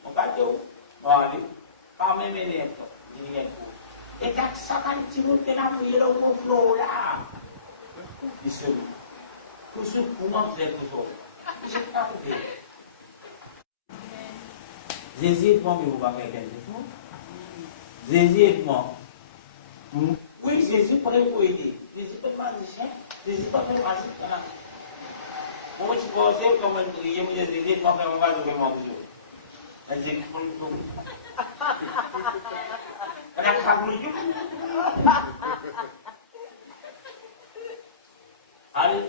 on va dire, on va aller, pas même élève, il y a un et quand ça, quand tu veux te la prier, le mot flot là, il se dit, tout ce pour moi, vous êtes toujours. Je n'ai pas trouvé. Jésus est moi, mais vous ne pouvez pas faire quelque chose. Jésus est moi. Oui, Jésus pourrait vous aider. Jésus peut pas dire, Jésus peut pas faire magique. Moi, je pensais que quand je priais, je disais, je vais faire un pas de vraiment toujours. Je dis, on a craqué. Allez.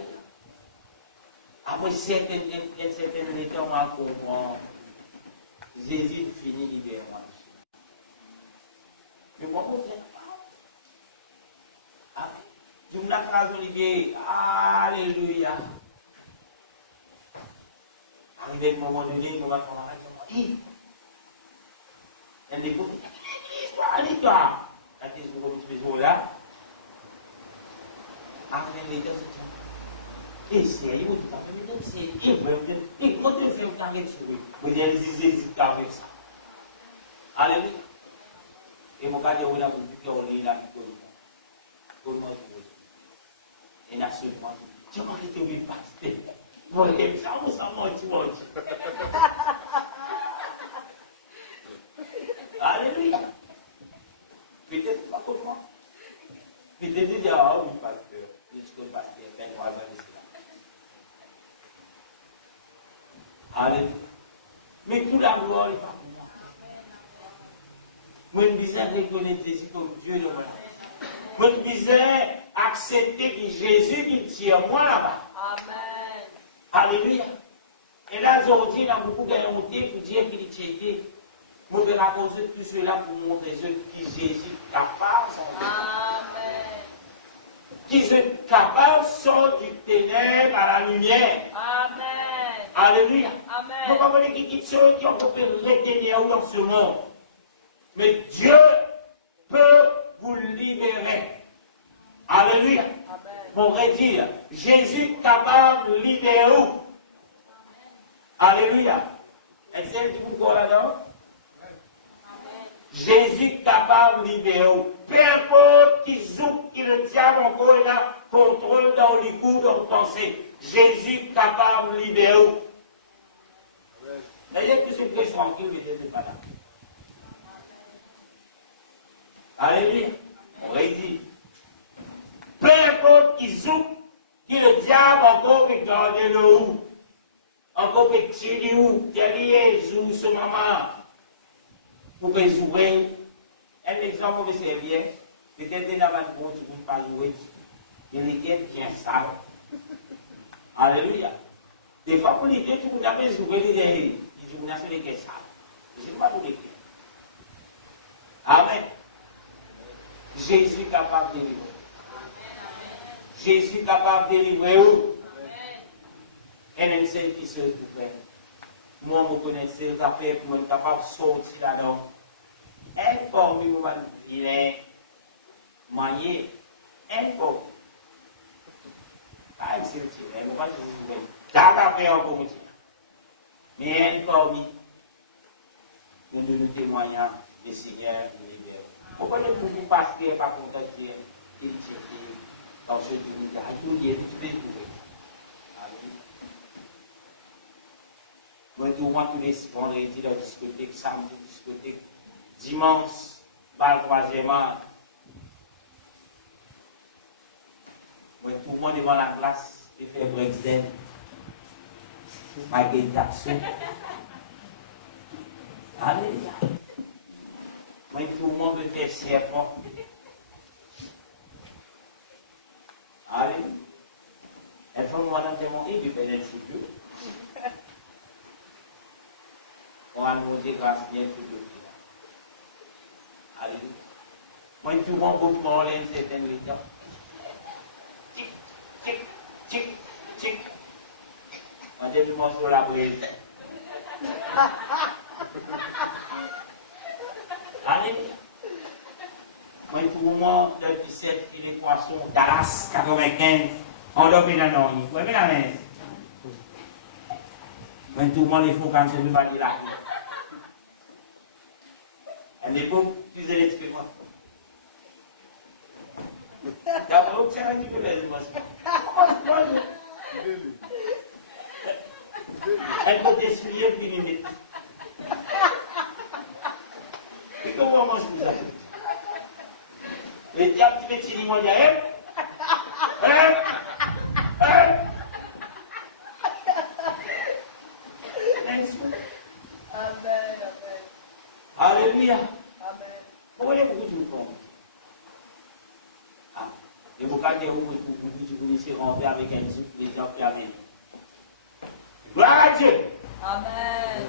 Après certaines étés, on a compris. Jésus finit libérer moi. Mais moi, je dis, la phrase Olivier, alléluia. Arrivé à un moment donné, on va commencer. Elle découvre, allez-toi. La question de là. Arrivé les deux, c'est et c'est, il vous dit, c'est, et comment tu fais au carré de souris? Vous dites, hésitez avec ça. Alléluia. Et mon gars dit, oui, là, vous dites, on est là, tout le monde. Et là, seulement, tu vas aller te vivre par terre. Vous voyez, ça, vous savez, tu vois. Alléluia. Peut-être pas comme moi. Peut-être dire, ah oui, pasteur. Je suis comme pasteur, 23 ans de cela. Alléluia. Mais tout la gloire est pas pour moi. Moi, je disais reconnaître Jésus comme Dieu de moi. Moi, je disais accepter que Jésus qui tire moi là-bas. Amen. Alléluia. Et là, aujourd'hui, il y a beaucoup de gens qui pour dire qu'il est tiré. Moi, je vais raconter tout cela pour montrer que Jésus est capable de Amen. Qui est capable de sortir du ténèbre à la lumière. Amen. Alléluia. Amen. Nous ne pouvons pas dire qu'il sont qui ont pu retenir dans ce monde. Mais Dieu peut vous libérer. Alléluia. Amen. On pourrait dire, Jésus est capable de libérer. Alléluia. Est-ce que vous êtes là-dedans? Jésus est capable de libérer. Peu importe qui zouk, qui le diable encore est là, contrôle dans les goûts de vos pensées. Jésus est capable de libérer. D'ailleurs, que c'est très tranquille, mais je n'étais pas là. Alléluia. On aurait dit, peu importe qui zouk, qui le diable encore peut garder le ou, encore peut tirer ou, derrière, joue sur maman. Pour que jouer, un exemple pour me servir, peut-être des dames qui ne peuvent pas jouer, il est bien sale. Alléluia. Des fois, pour les deux, tu peux jamais jouer, tu peux jamais jouer sale. Je ne sais pas pour les deux. Amen. Jésus est capable de délivrer. Jésus est capable de délivrer où? Et même celle qui se fait. Moi, je connais ces affaires pour être capable de sortir là-dedans. Un parmi nous, il est manié. Un corps. Ah, c'est le tir. Je ne sais pas si vous voulez. T'as fait un peu. Mais un parmi nous nous témoignons des Seigneurs nous libère. Pourquoi ne pouvons pas passer par contre Dieu? Il dit dans ce que nous disons, il y a tout ce que nous moi, tout le monde, tous les vendredis, la discothèque, samedi, discothèque, dimanche, bal troisième âge. Moi, tout le monde devant la classe, je fais breakdance, Michael Jackson. Alléluia. Moi, tout le monde peut faire serpent. Alléluia. Elle fait moi dans mon lit, je fais des futurs. On va nous dire grâce bien tout le monde. Alléluia. Moi, tout le monde peut parler une certaine rythme. Tic, tic, tic, tic. On dit tout le monde sur la brise. Alléluia. Moi, tout le monde, le 17, les poissons, Dallas, 95, on dort dans la nuit. Vous voyez la main? Moi, tout le monde, les fous quand je ne vais pas dire la vie. À l'époque, tu faisais l'expérience. D'abord, tu as dit que les émotions. Elle peut t'essuyer une minute. Et comment on mange ça? Et diable, tu veux tirer moi derrière? Alléluia. Amen. Pourquoi il y a beaucoup de gens? Ah, et vous regardez où vous connaissez rentrer avec un zip, les gens qui arrivent. Gloire à Dieu. Amen.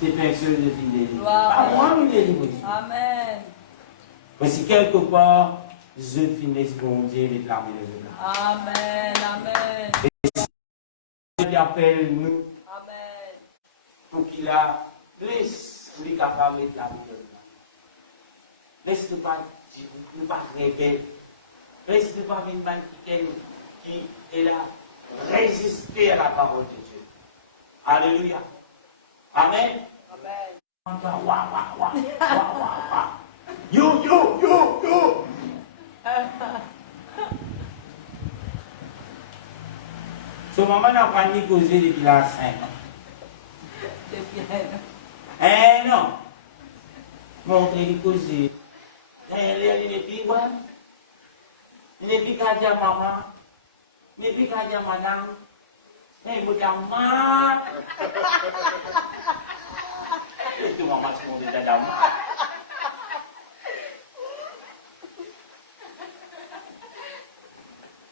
C'est personne de fidèle. Gloire Ah, à moi, nous délivrons. Amen. Mais si quelque part, je finis mon Dieu de l'armée de Dieu. Amen. Amen. Dieu appelle nous Amen. pour qu'il a plus lui capable de l'armée de Dieu. Laisse-nous pas dire, nous pas rêver. Laisse-nous pas une banque qui est là, résister à la parole de Dieu. Alléluia. Amen. Amen. You. So maman n'a pas ni causé depuis la 5 ans. Depuis un an. Eh non. Montrez les causé. Il est plus quoi? Il est plus qu'à dire maman. Il est plus qu'à dire madame. Il est plus qu'à maman. Est-ce que maman se montre d'adam?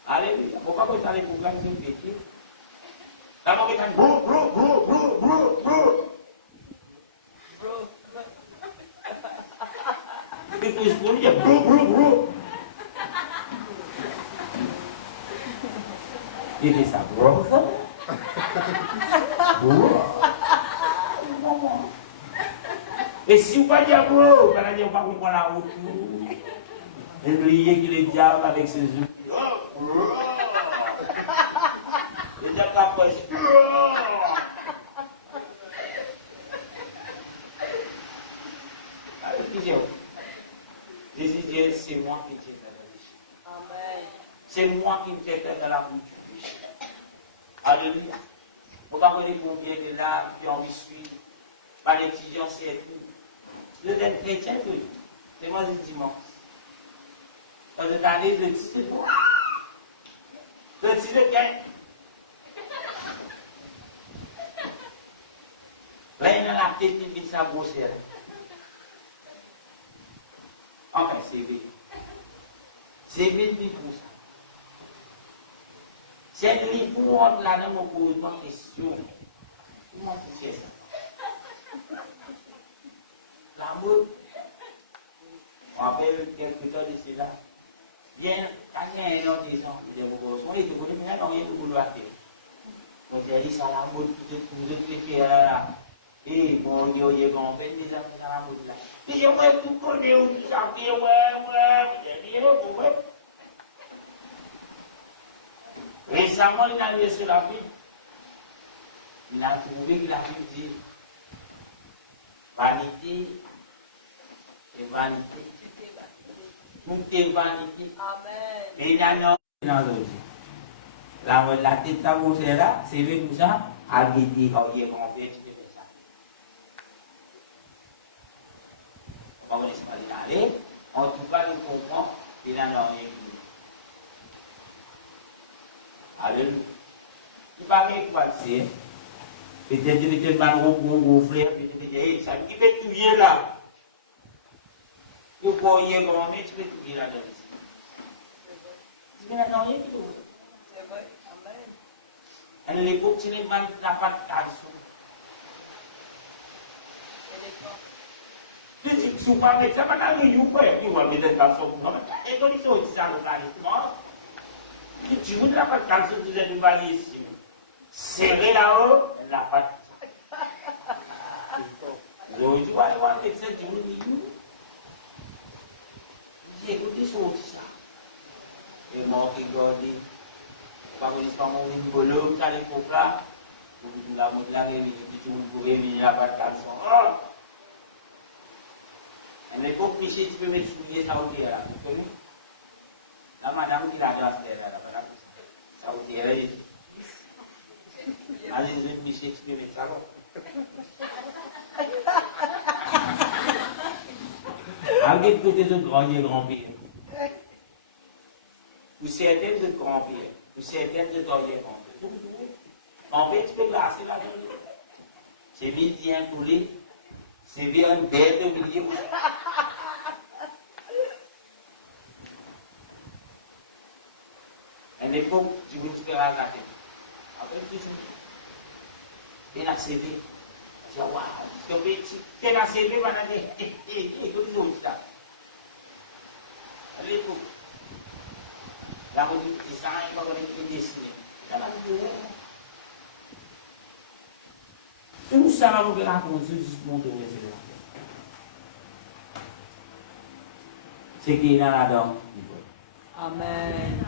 Alléluia. Pourquoi vous allez pour gagner une bêtise? D'abord, vous allez bro. Et puis, je vous dis bro. Il dit ça, bro. Et si vous ne dites pas bro, vous allez dire pas comprendre la route. Oubliez qu'il est diable avec ses yeux. Il a capable. Jésus dit, c'est moi qui t'ai fait. Amen. C'est moi qui t'ai fait dans la bouche du péché. Alléluia. Vous comprenez combien de là qui ont envie de suivre par l'étudiant, c'est tout. Le être chrétien, c'est moi le dimanche. Dans le année de 10 mois. De 10 de 15. Là, il y a la tête qui vit sa grossière. Enfin, c'est vrai. C'est vrai pour ça. C'est un livre là, dans mon pose pas question. Comment tu fais ça? L'amour. On appelle quelque temps de cela. Bien, quand il y a un autre disant, il est beaucoup. On est tout le monde, il y a tout le monde. Donc, il y a dit ça, l'amour, tout le monde, là. Et mon Dieu, il y a un peu de gens dans la mode là. Il y a un peu de gens qui sont ouais. Récemment, il a lu sur la Bible. Il a trouvé que la Bible dit vanité et vanité. Tout est vanité. Amen. Et il y a un autre. La tête ça vous c'est là, c'est vrai tout ça. À dit quand il est complet. On va laisser aller. En tout cas, nous comprenons, il n'en a rien dit. Alléluia. Il va rien passer. Peut-être qu'il était mal gros frère, peut-être qu'il était ça. Il peut tout bien là. Tu peux y aller grand, mais tu peux tout bien là. Tu peux n'en rien du tout. C'est vrai. Amen. À l'époque, tu n'as pas de calçon. Tu dis, si vous parlez de ça, maintenant, vous pouvez mettre des calçons. Et quand ils sont dit ça, tu ne n'as pas de calçon, vous êtes valé ici. Serré là-haut, elle n'a pas de ça. Donc, tu vas aller voir le médecin, tu me dis, écoutez, ça. Et moi, qui dis, pas mon boulot, ça les faut là. Vous la montre là, tu pouvez venir à pas de calçon. À l'époque, Michel, tu peux mettre souliers saoudiens là, vous connaissez? La madame qui l'a fait là, madame saoudienne là, allez, Michel, tu peux mettre ça là. Allez, côté de grand-père. Vous certaines de grand-père, vous certaines de grand-père. En fait, tu peux placer là. C'est bien coulé. C'est bien bête de milieu. À l'époque, tu veux faire la tête. Après, tu dis, il y a un CV. Je dis, waouh, tu as un CV, tu as un CV. À l'époque, La route de ça, il va être dessiné. Ça va nous donner. Tout ça va vous raconter juste mon tour. C'est qu'il y a là-dedans. Amen.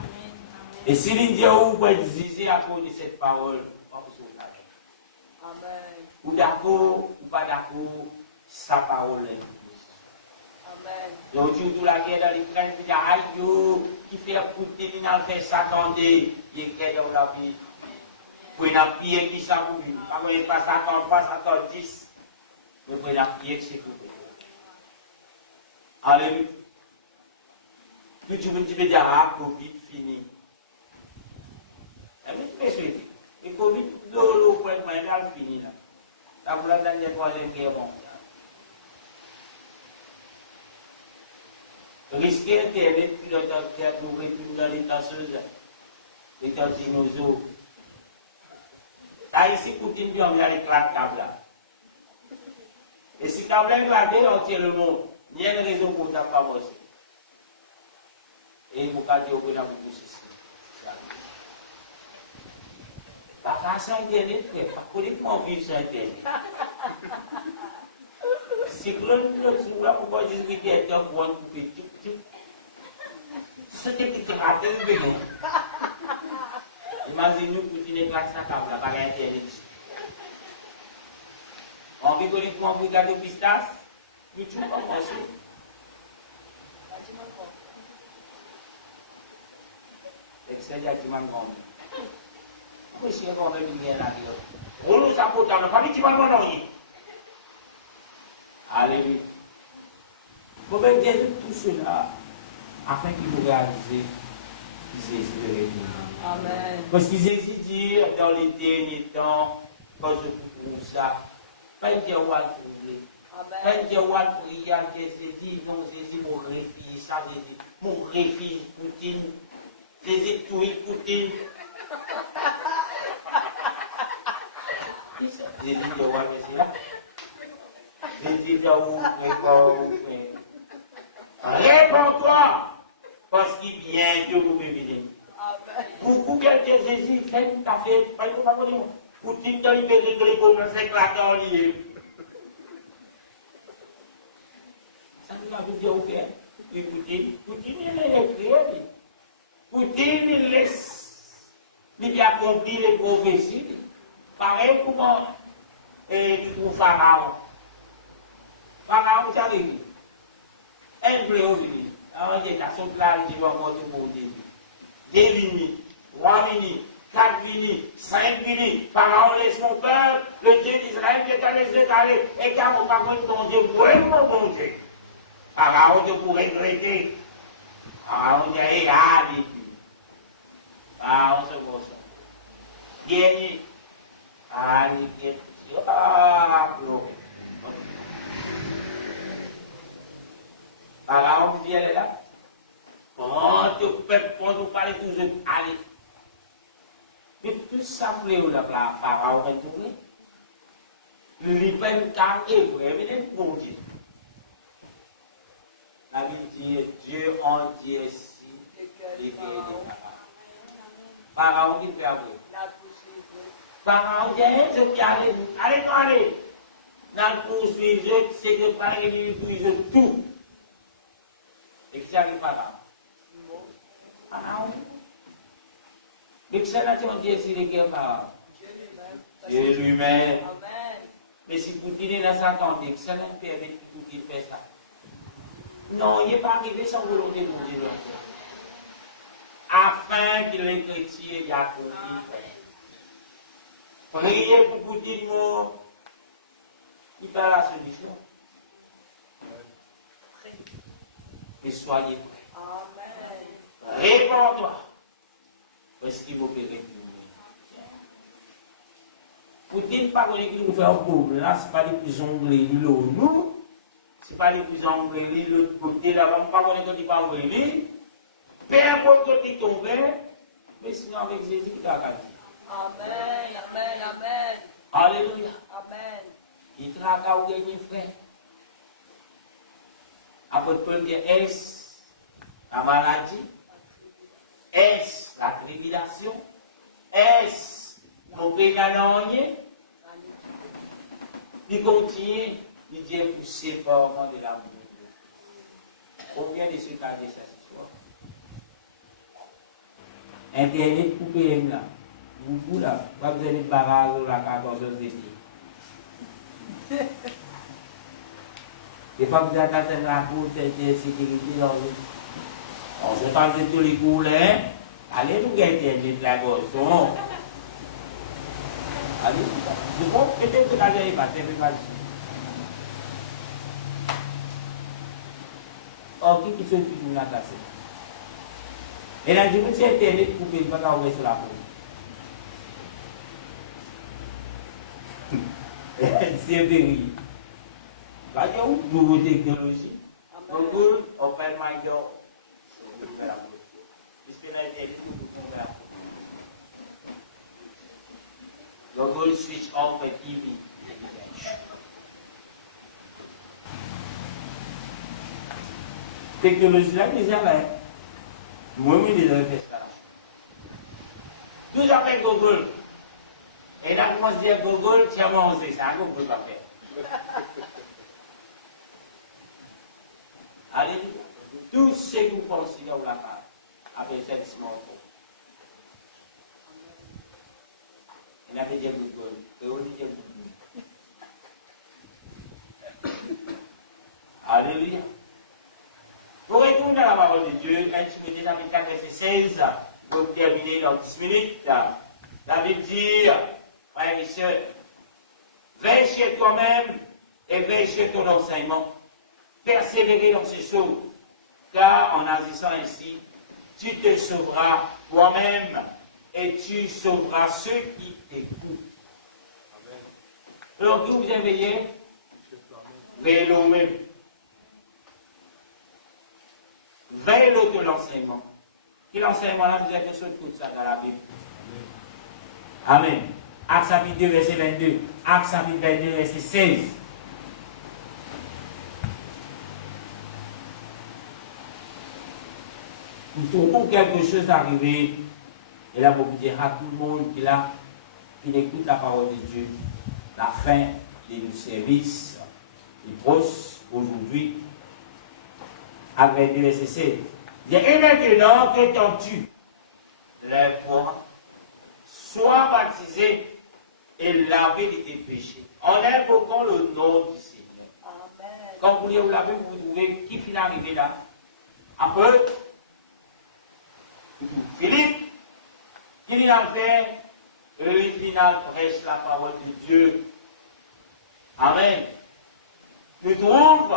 Et si l'Indien vous pouvez dire à cause de cette parole, Amen. ou d'accord, ou pas d'accord, sa parole est. Amen. Donc, tout la guerre dans les trains, qui dit, aïe, qui fait écouter, qui n'a fait ça, attendez, il y a dans la vie. Pour une prière qui s'est mouru. Pas qu'on n'est pas s'attendre, pas s'attendre 10. Mais pour une prière qui s'est coupée. Alléluia. Tout tu veux dire, ah, Covid fini. Et puis, persuadé. Et Covid, l'eau, pour être mal fini là. Ça vous l'a donné la troisième guerre mondiale. Risquer Internet, puis le temps de trouver tout dans l'état social. L'état dinosaure. Ça ici, Poutine dit, on a les claques câbles là. Et si câble est gradé, on tire le monde. Il y a une raison pour ça, pas moi aussi. Et il faut pas dire qu'on a beaucoup ceci. Pas grâce à Internet, frère. Pas comment vivre sur Internet. Si l'autre jour, là, pourquoi je dis qu'il y a un point coupé, c'est que tu as raté le bébé. Imaginez-nous que tu n'es pas ça, câble là, pas Internet. On vit pour un brigade de pistache, mais tu ne peux pas aussi. C'est-à-dire que tu m'as demandé. Monsieur, on va venir là. On nous a pourtant, on n'a pas dit que tu m'as demandé. Alléluia. Vous pouvez dire tout cela afin qu'il vous réalise Jésus de l'église. Amen. Parce qu'ils existent dans les derniers temps, quand je trouve ça, pas dire où trouver. Pas dire où prier, c'est dit, non, Jésus, mon réfit, ça, Jésus, mon réfit, Poutine. Jésus, tout il Poutine. Jésus, le roi, c'est là. Jésus, là où, réponds-toi, parce qu'il vient de vous révéler. Beaucoup quelqu'un Jésus fait tout à fait, pas de problème. Poutine, dans les pays de l'école, c'est éclatant lié. Ça nous a dit, ok, Poutine, il est créé. Poutine, il laisse, il a accompli les prophéties. Pareil comment, pour Pharaon. Pharaon, ça veut dire, elle veut revenir. Alors, il y a son plan, il va monter pour Dieu. 2 minutes, 3 minutes, 4 minutes, 5 minutes. Pharaon laisse mon peuple, le Dieu d'Israël qui est allé se décaler. Et quand mon parole ton Dieu, vraiment bon Dieu. Pharaon te pourrait traiter. Pharaon dit, allez, Pharaon se voit ça. Gagné. Allez, Pharaon dit, elle est là. Quand tu parles toujours, allez. Mais tout ça, vous là, Pharaon va tourner. Le peine car est vrai, mais bon Dieu. La Bible dit, Dieu en Dieu si, et Pharaon dit, frère, Pharaon dit, je peux aller, allez. Dans le poursuivre, c'est que par exemple, tout. Et qui arrive par là? Pharaon. L'excellence de Dieu, c'est le guerre Pharaon. Dieu lui-même. Mais si Poutine est dans sa tente, l'excellence permet que Poutine fait ça. Non, il n'est pas arrivé sans volonté de Dieu. Afin qu'il les chrétiens y accomplissent. Priez pour Poutine mort. Il pas la solution. Et soyez prêts. Réponds-toi. Parce qu'il vous paierait tout. Poutine, pas qu'on nous fait un problème. Là, ce n'est pas les plus onglés, nous. Ce n'est pas les plus onglés, l'autre côté, là, pas qu'on dit pas onglés. Peu importe côté tombé, mais sinon avec Jésus qui t'a gagné. Amen. Alléluia. Amen. Il t'a gagné, frère. Après Paul dit, est-ce la maladie? Est-ce la tribulation? Est-ce nos péganoniers? Il continue, il dit pour séparer de l'amour de Dieu. Combien de ceux qui ont dit ça ce soir? Internet coupé là. Beaucoup là. Pas besoin de barrage ou la 14 d'été. Des fois, vous attendez la cour de sécurité dans le. On se parle de tous les couleurs. Allez, nous gagner la gosse. Allez, je pense que peut-être que la vieille va faire mal. Or, qui se dit nous la casser? Et là, je me suis internet pour que je ne pas ouvrir sur la peau. C'est vrai. Quand il y a une nouvelle technologie, Google, open my door. Google switch off the TV. Technologie là, les jamais. Moi, je les fait ça. Tout après Google. Et là, comment je dis à Google, tiens-moi, on sait ça, Google va faire. Allez, tout ce que vous pensez dans la part, avec cette smartphone. Il avait dit Google, et on dit Google. Alléluia. Pour retourner à la parole de Dieu, 1 Timothée chapitre 4, verset 16, pour terminer dans 10 minutes, la Bible dit, frères et sœurs, veille chez toi-même et veille chez ton enseignement. Persévérer dans ces choses, car en agissant ainsi, tu te sauveras toi-même et tu sauveras ceux qui t'écoutent. Alors, vous éveillez, veillez vous-même. Veille de l'enseignement. Qui l'enseignement-là, vous avez quelque chose de ça dans la Bible. Amen. Acte chapitre 2, verset 22. Acte chapitre 22, verset 16. Nous trouvons quelque chose arriver, et là, vous dire à tout le monde qui écoute la parole de Dieu, la fin de nos services est proche aujourd'hui. Avec le verset 16. Et maintenant, que t'en-tu? Lève-toi, sois baptisé et lavé de tes péchés, en invoquant le nom du Seigneur. Amen. Quand vous vous lavez, vous trouvez qui finit arrivé là? Après, Philippe, qui vient en faire, le final prêche la parole de Dieu. Amen. Tu trouves,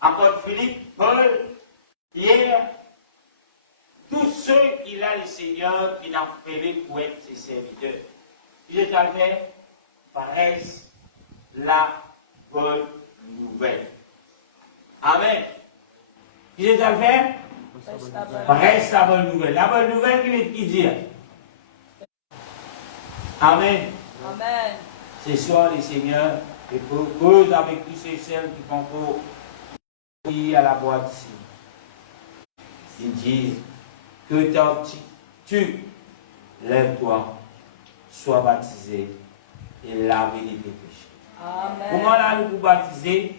apôtre Philippe, Paul, hier, tous ceux qu'il a le Seigneur qui n'ont fait pour être ses serviteurs. Ils étaient fait, paraissent la bonne nouvelle. Amen. Ils étaient fait, reste la bonne nouvelle. La bonne nouvelle qui dit. Amen. Amen. Ce soir, les seigneurs, et pour eux, avec tous ces celles qui font pour à la boîte ici, ils disent que tu lève-toi, sois baptisé et lavé de tes péchés. Amen. Comment là nous baptiser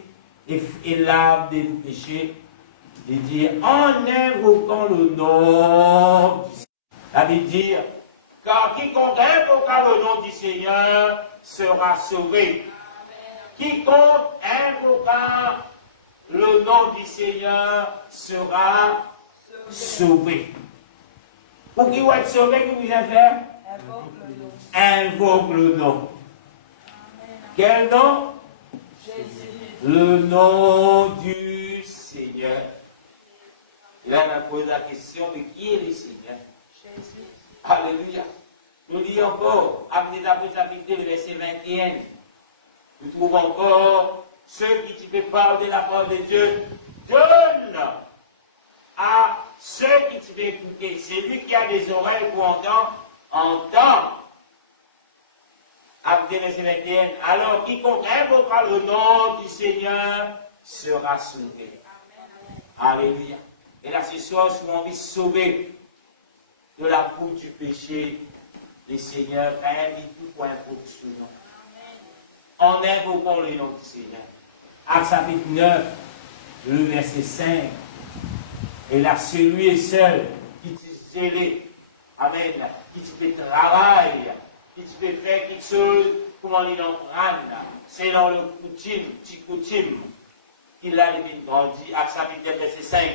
et laver de tes péchés? Il dit, en invoquant le nom du Seigneur. La Bible dit, car quiconque invoquera le nom du Seigneur sera sauvé. Quiconque invoquera le nom du Seigneur sera sauvé. Pour qu'il soit sauvé, que vous allez faire? Invoque le nom. Quel nom? Jésus. Le nom du Seigneur. Là, on a posé la question, mais qui est le Seigneur? Jésus. Alléluia. Nous lisons encore, Actes des Apôtres, chapitre 2, verset 21. Nous trouvons encore ceux qui te parlent de la parole de Dieu. Donne à ceux qui te veulent écouter. C'est lui qui a des oreilles pour entendre, entend. Actes 2, verset 21. Alors, quiconque invoquera le nom du Seigneur sera sauvé. Alléluia. Et là, ce soir, si on envie de sauver, de la coupe du péché, le Seigneur invite tout pour invoquer ce nom. En invoquant le nom du Seigneur. Acte chapitre 9, le verset 5. Et là, celui et seul qui te géré, amen, qui te fait travail, qui te fait faire quelque chose, comment il en prend, c'est dans le coutume, petit coutume, qu'il a grandi. Acte chapitre 9, verset 5.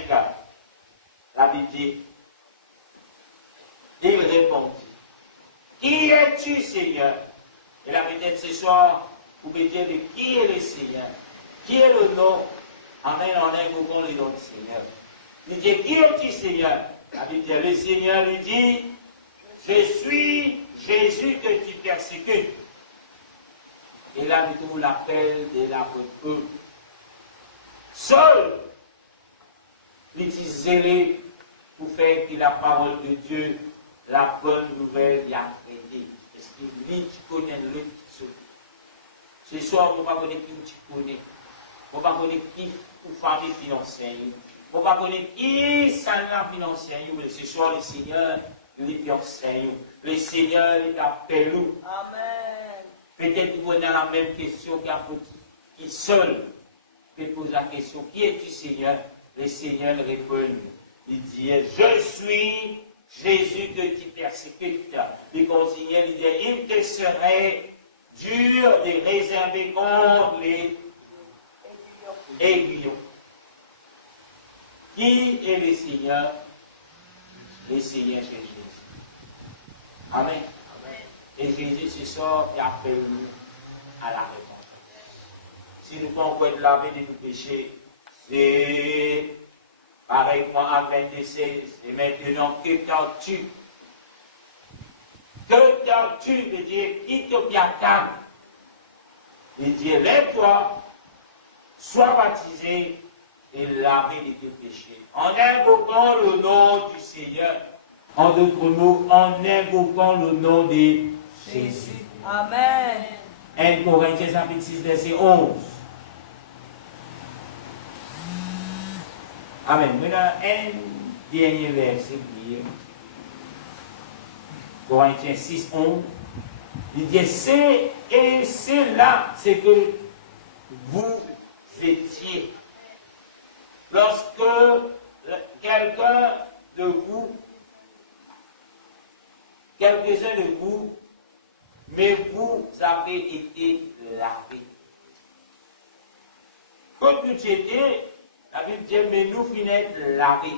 La Bible dit, il répondit, qui es-tu, Seigneur? Et là, peut-être ce soir, vous pouvez dire qui est le Seigneur? Qui est le nom? Amen, en invoquant le nom du Seigneur. Il dit, qui es-tu, Seigneur? La Bible dit, le Seigneur lui dit, je suis Jésus que tu persécutes. Et là, nous l'appel de l'apôtre. Seul, il dit zélé pour faire que la parole de Dieu, la bonne nouvelle, y a traité. Parce que lui, tu connais le tout. Ce soir, on ne va pas connaître qui tu connais. On ne va pas connaître qui ou famille financière. On ne va pas connaître qui salaire financier. Mais ce soir, le Seigneur, il enseigne. Le Seigneur, il appelle nous. Amen. Peut-être que vous avez la même question qui seul peut poser la question, qui es-tu, Seigneur? Le Seigneur répond. Il dit, je suis Jésus que tu persécutes. Il continue, il dit, il te serait dur de réserver contre les aiguillons. Qui est le Seigneur? Le Seigneur, c'est Jésus. Amen. Et Jésus se sort et appelle nous à la repentance. Si nous pouvons être lavés de nos péchés, c'est pareil pour Acte 26, et maintenant, que t'as-tu? Que t'as-tu veut dire, qui te biatam? Il dit, lève-toi, sois baptisé et lavé de tes péchés. En invoquant le nom du Seigneur, en d'autres mots, en invoquant le nom de Jésus. Amen. 1 Corinthiens chapitre 6, verset 11. Amen. Maintenant, un dernier verset qui est Corinthiens 6, 11. Il dit, c'est là ce que vous étiez. Lorsque quelqu'un de vous, quelques-uns de vous, mais vous avez été lavés. Quand nous étions, la Bible dit, mais nous finissons lavés.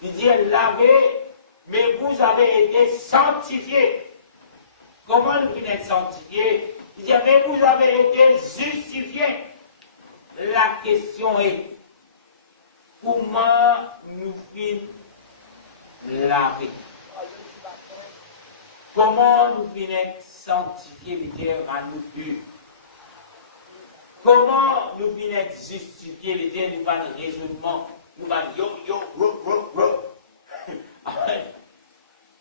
Il dit lavés, mais vous avez été sanctifiés. Comment nous finissons sanctifiés? Il dit, mais vous avez été justifiés. La question est, comment nous finissons lavés? Comment nous finissons sanctifiés, dire à nous purs? Comment nous finissons justifiés, dire nous pas de raisonnement, nous pas de yo.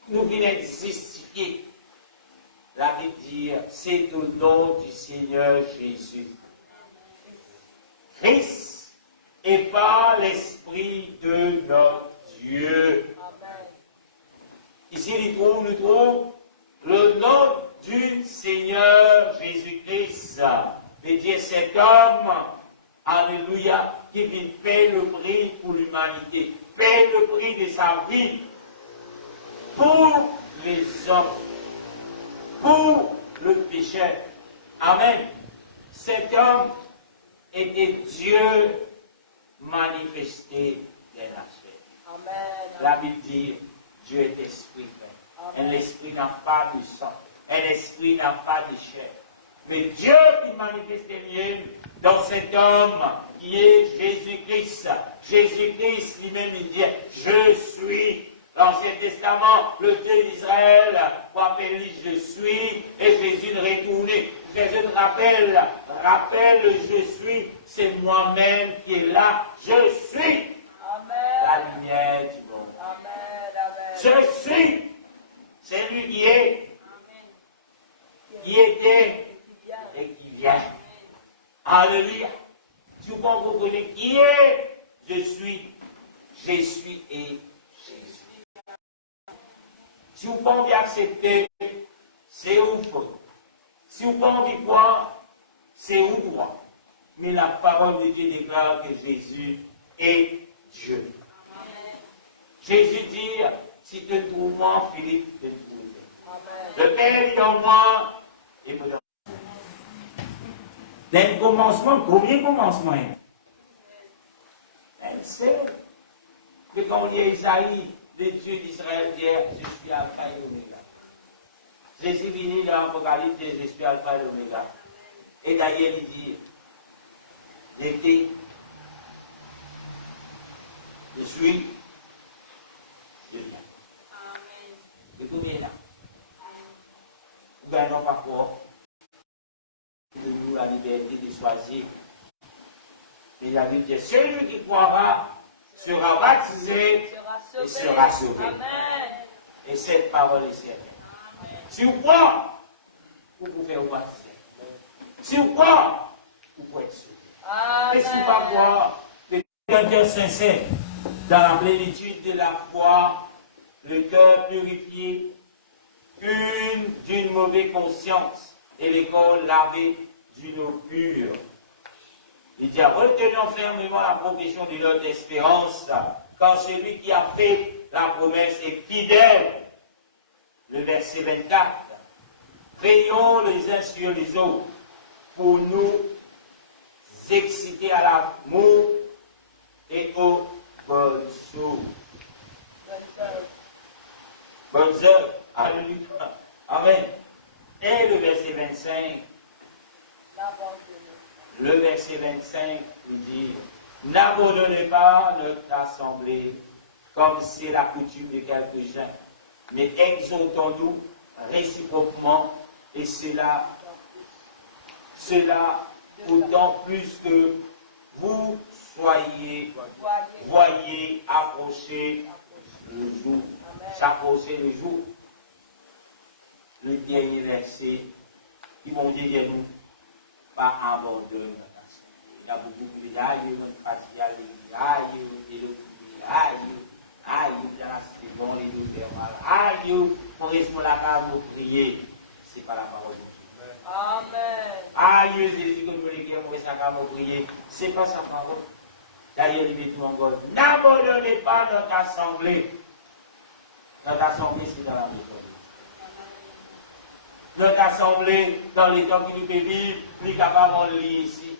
Nous finissons justifiés. La Bible dit, c'est au nom du Seigneur Jésus. Christ et par l'Esprit de notre Dieu. Amen. Ici, nous trouvons le nom du Seigneur Jésus-Christ. Et Dieu, cet homme, alléluia, qui vient payer le prix pour l'humanité, payer le prix de sa vie pour les hommes, pour le pécheur. Amen. Cet homme était Dieu manifesté dans la chair. Amen. La Bible dit, Dieu est esprit. Un esprit n'a pas de sang. Un esprit n'a pas de chair. Mais Dieu qui manifeste lui-même dans cet homme qui est Jésus-Christ. Jésus-Christ lui-même, il dit, je suis. L'Ancien Testament, le Dieu d'Israël, pour appeler je suis, et Jésus de retourner. Faisait rappelle, je suis, c'est moi-même qui est là, je suis. Amen. La lumière du monde. Amen. Amen. Je suis. C'est lui qui est, qui était et qui vient. Alléluia. Tu comprends qui est, je suis et Si vous pas envie d'accepter, c'est où faute. Si vous pas envie de croire, c'est où droit. Mais la parole de Dieu déclare que Jésus est Dieu. Jésus dit, si tu te trouves moi, Philippe, tu te trouves. Le Père est en moi, et vous dans moi. D'un commencement, combien de commencements? C'est que quand on lit Isaïe, le Dieu d'Israël dit, je suis Alpha et l'Oméga. Jésus venu dans l'Apocalypse, je suis Alpha et l'Oméga. Et d'ailleurs, il dit, j'étais, je suis, je viens. Et combien là? Nous gagnons parfois de nous la liberté de choisir. Et il a dit que celui qui croira sera baptisé et sera sauvé. Amen. Et cette parole est certaine. Si vous croyez, vous pouvez vous baptiser. Si vous croyez, vous pouvez être sauvé. Et si vous ne croyez, un cœur sincère, dans la plénitude de la foi, le cœur purifié, d'une mauvaise conscience et les corps lavés d'une eau pure. Il dit, retenons fermement la profession de notre espérance, car celui qui a fait la promesse est fidèle. Le verset 24. Veillons les uns sur les autres pour nous exciter à l'amour et aux bonnes choses. Bonnes œuvres. Alléluia. Amen. Et le verset 25. Le verset 25 nous dit, n'abandonnez pas notre assemblée comme c'est la coutume de quelques-uns, mais exhortons-nous réciproquement, et cela autant plus que vous voyez approcher le jour. S'approcher le jour. Le dernier verset, ils vont dire nous, pas abandonner. Il y a beaucoup de aïe, fatigué, aïe, c'est bon, il nous fait mal. Aïe, on reste pour la case, nous prier. C'est pas la parole de Dieu. Amen. Aïe, Jésus, que nous les guerres, on reste à nous prier. C'est pas sa parole. D'ailleurs, il dit tout encore, n'abandonnez pas notre assemblée. Notre assemblée, c'est dans la maison. Notre assemblée, dans les temps qui nous vivent, nous sommes capables de lire ici.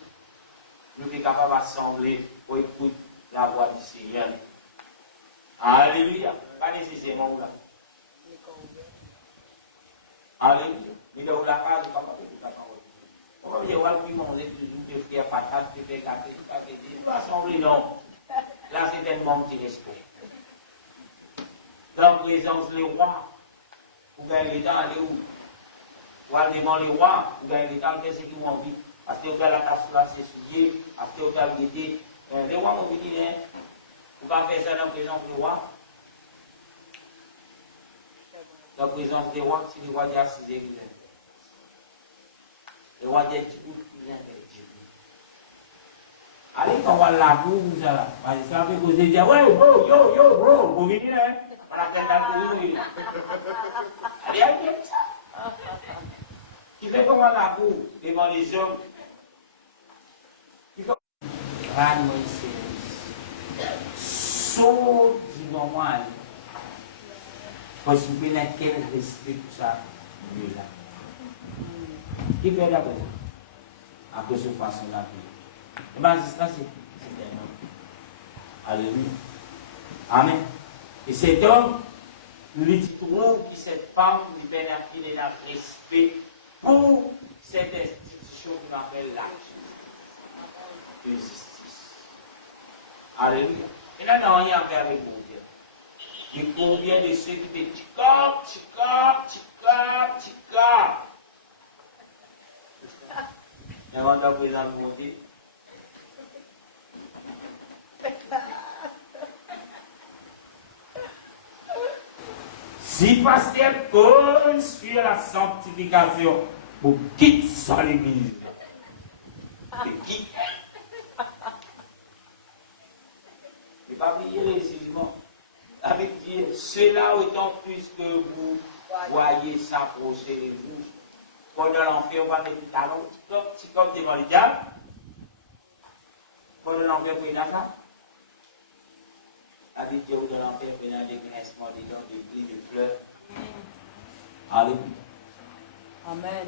Nous sommes capables d'assembler pour écouter la voix du Seigneur. Alléluia. Pas nécessairement où là. Alléluia. Mais dans la phase, nous ne pouvons pas écouter la parole. Pourquoi vous avez manger toujours des frères patates, des frères gâtés, nous ne assembler, non. Là, c'est un manque de respect. Dans la présence des rois, vous gagnez les temps, allez où? Vous allez devant les rois, vous gagnez les temps, qu'est-ce qu'ils m'ont dit? Parce que vous avez la casse là, c'est souillé, après vous avez l'idée. Les rois m'ont dit, vous ne pouvez pas faire ça dans la présence des rois. Dans la présence des rois, c'est les rois d'assisés qui viennent. Les rois des Djibout qui viennent avec Djibout. Allez, quand on va la boue, vous allez. Ça fait que vous allez dire, ouais, bro, vous venez là. On a fait la boue. Allez, allez, ça. Qui fait comment la boue devant les hommes? Qui fait Rad Moïse. Saut du normal. Parce que vous pouvez quel respect pour ça, mieux là. Qui fait d'abord ça? Après ce façon là. Et bien, c'est un homme. Alléluia. Amen. Et cet homme, lui trouve que cette femme lui fait un respect pour cette institution qu'on appelle la justice. Alléluia. Et là, on n'a rien à faire avec vous. Il convient de ceux qui disent tika. Et on va présenter mon Dieu. Si pasteur compte sur la sanctification pour quitter son l'église, quitte. Et pas oublier les jugements avec Dieu. cela autant plus que vous voyez s'approcher de vous. Pendant l'enfer, on va mettre tout à l'heure. Si comme devant le diable, pendant l'enfer, vous voyez là. Habitez où dans l'enfer, venant des grincements, des dents, des cris, de pleurs. Alléluia. Amen.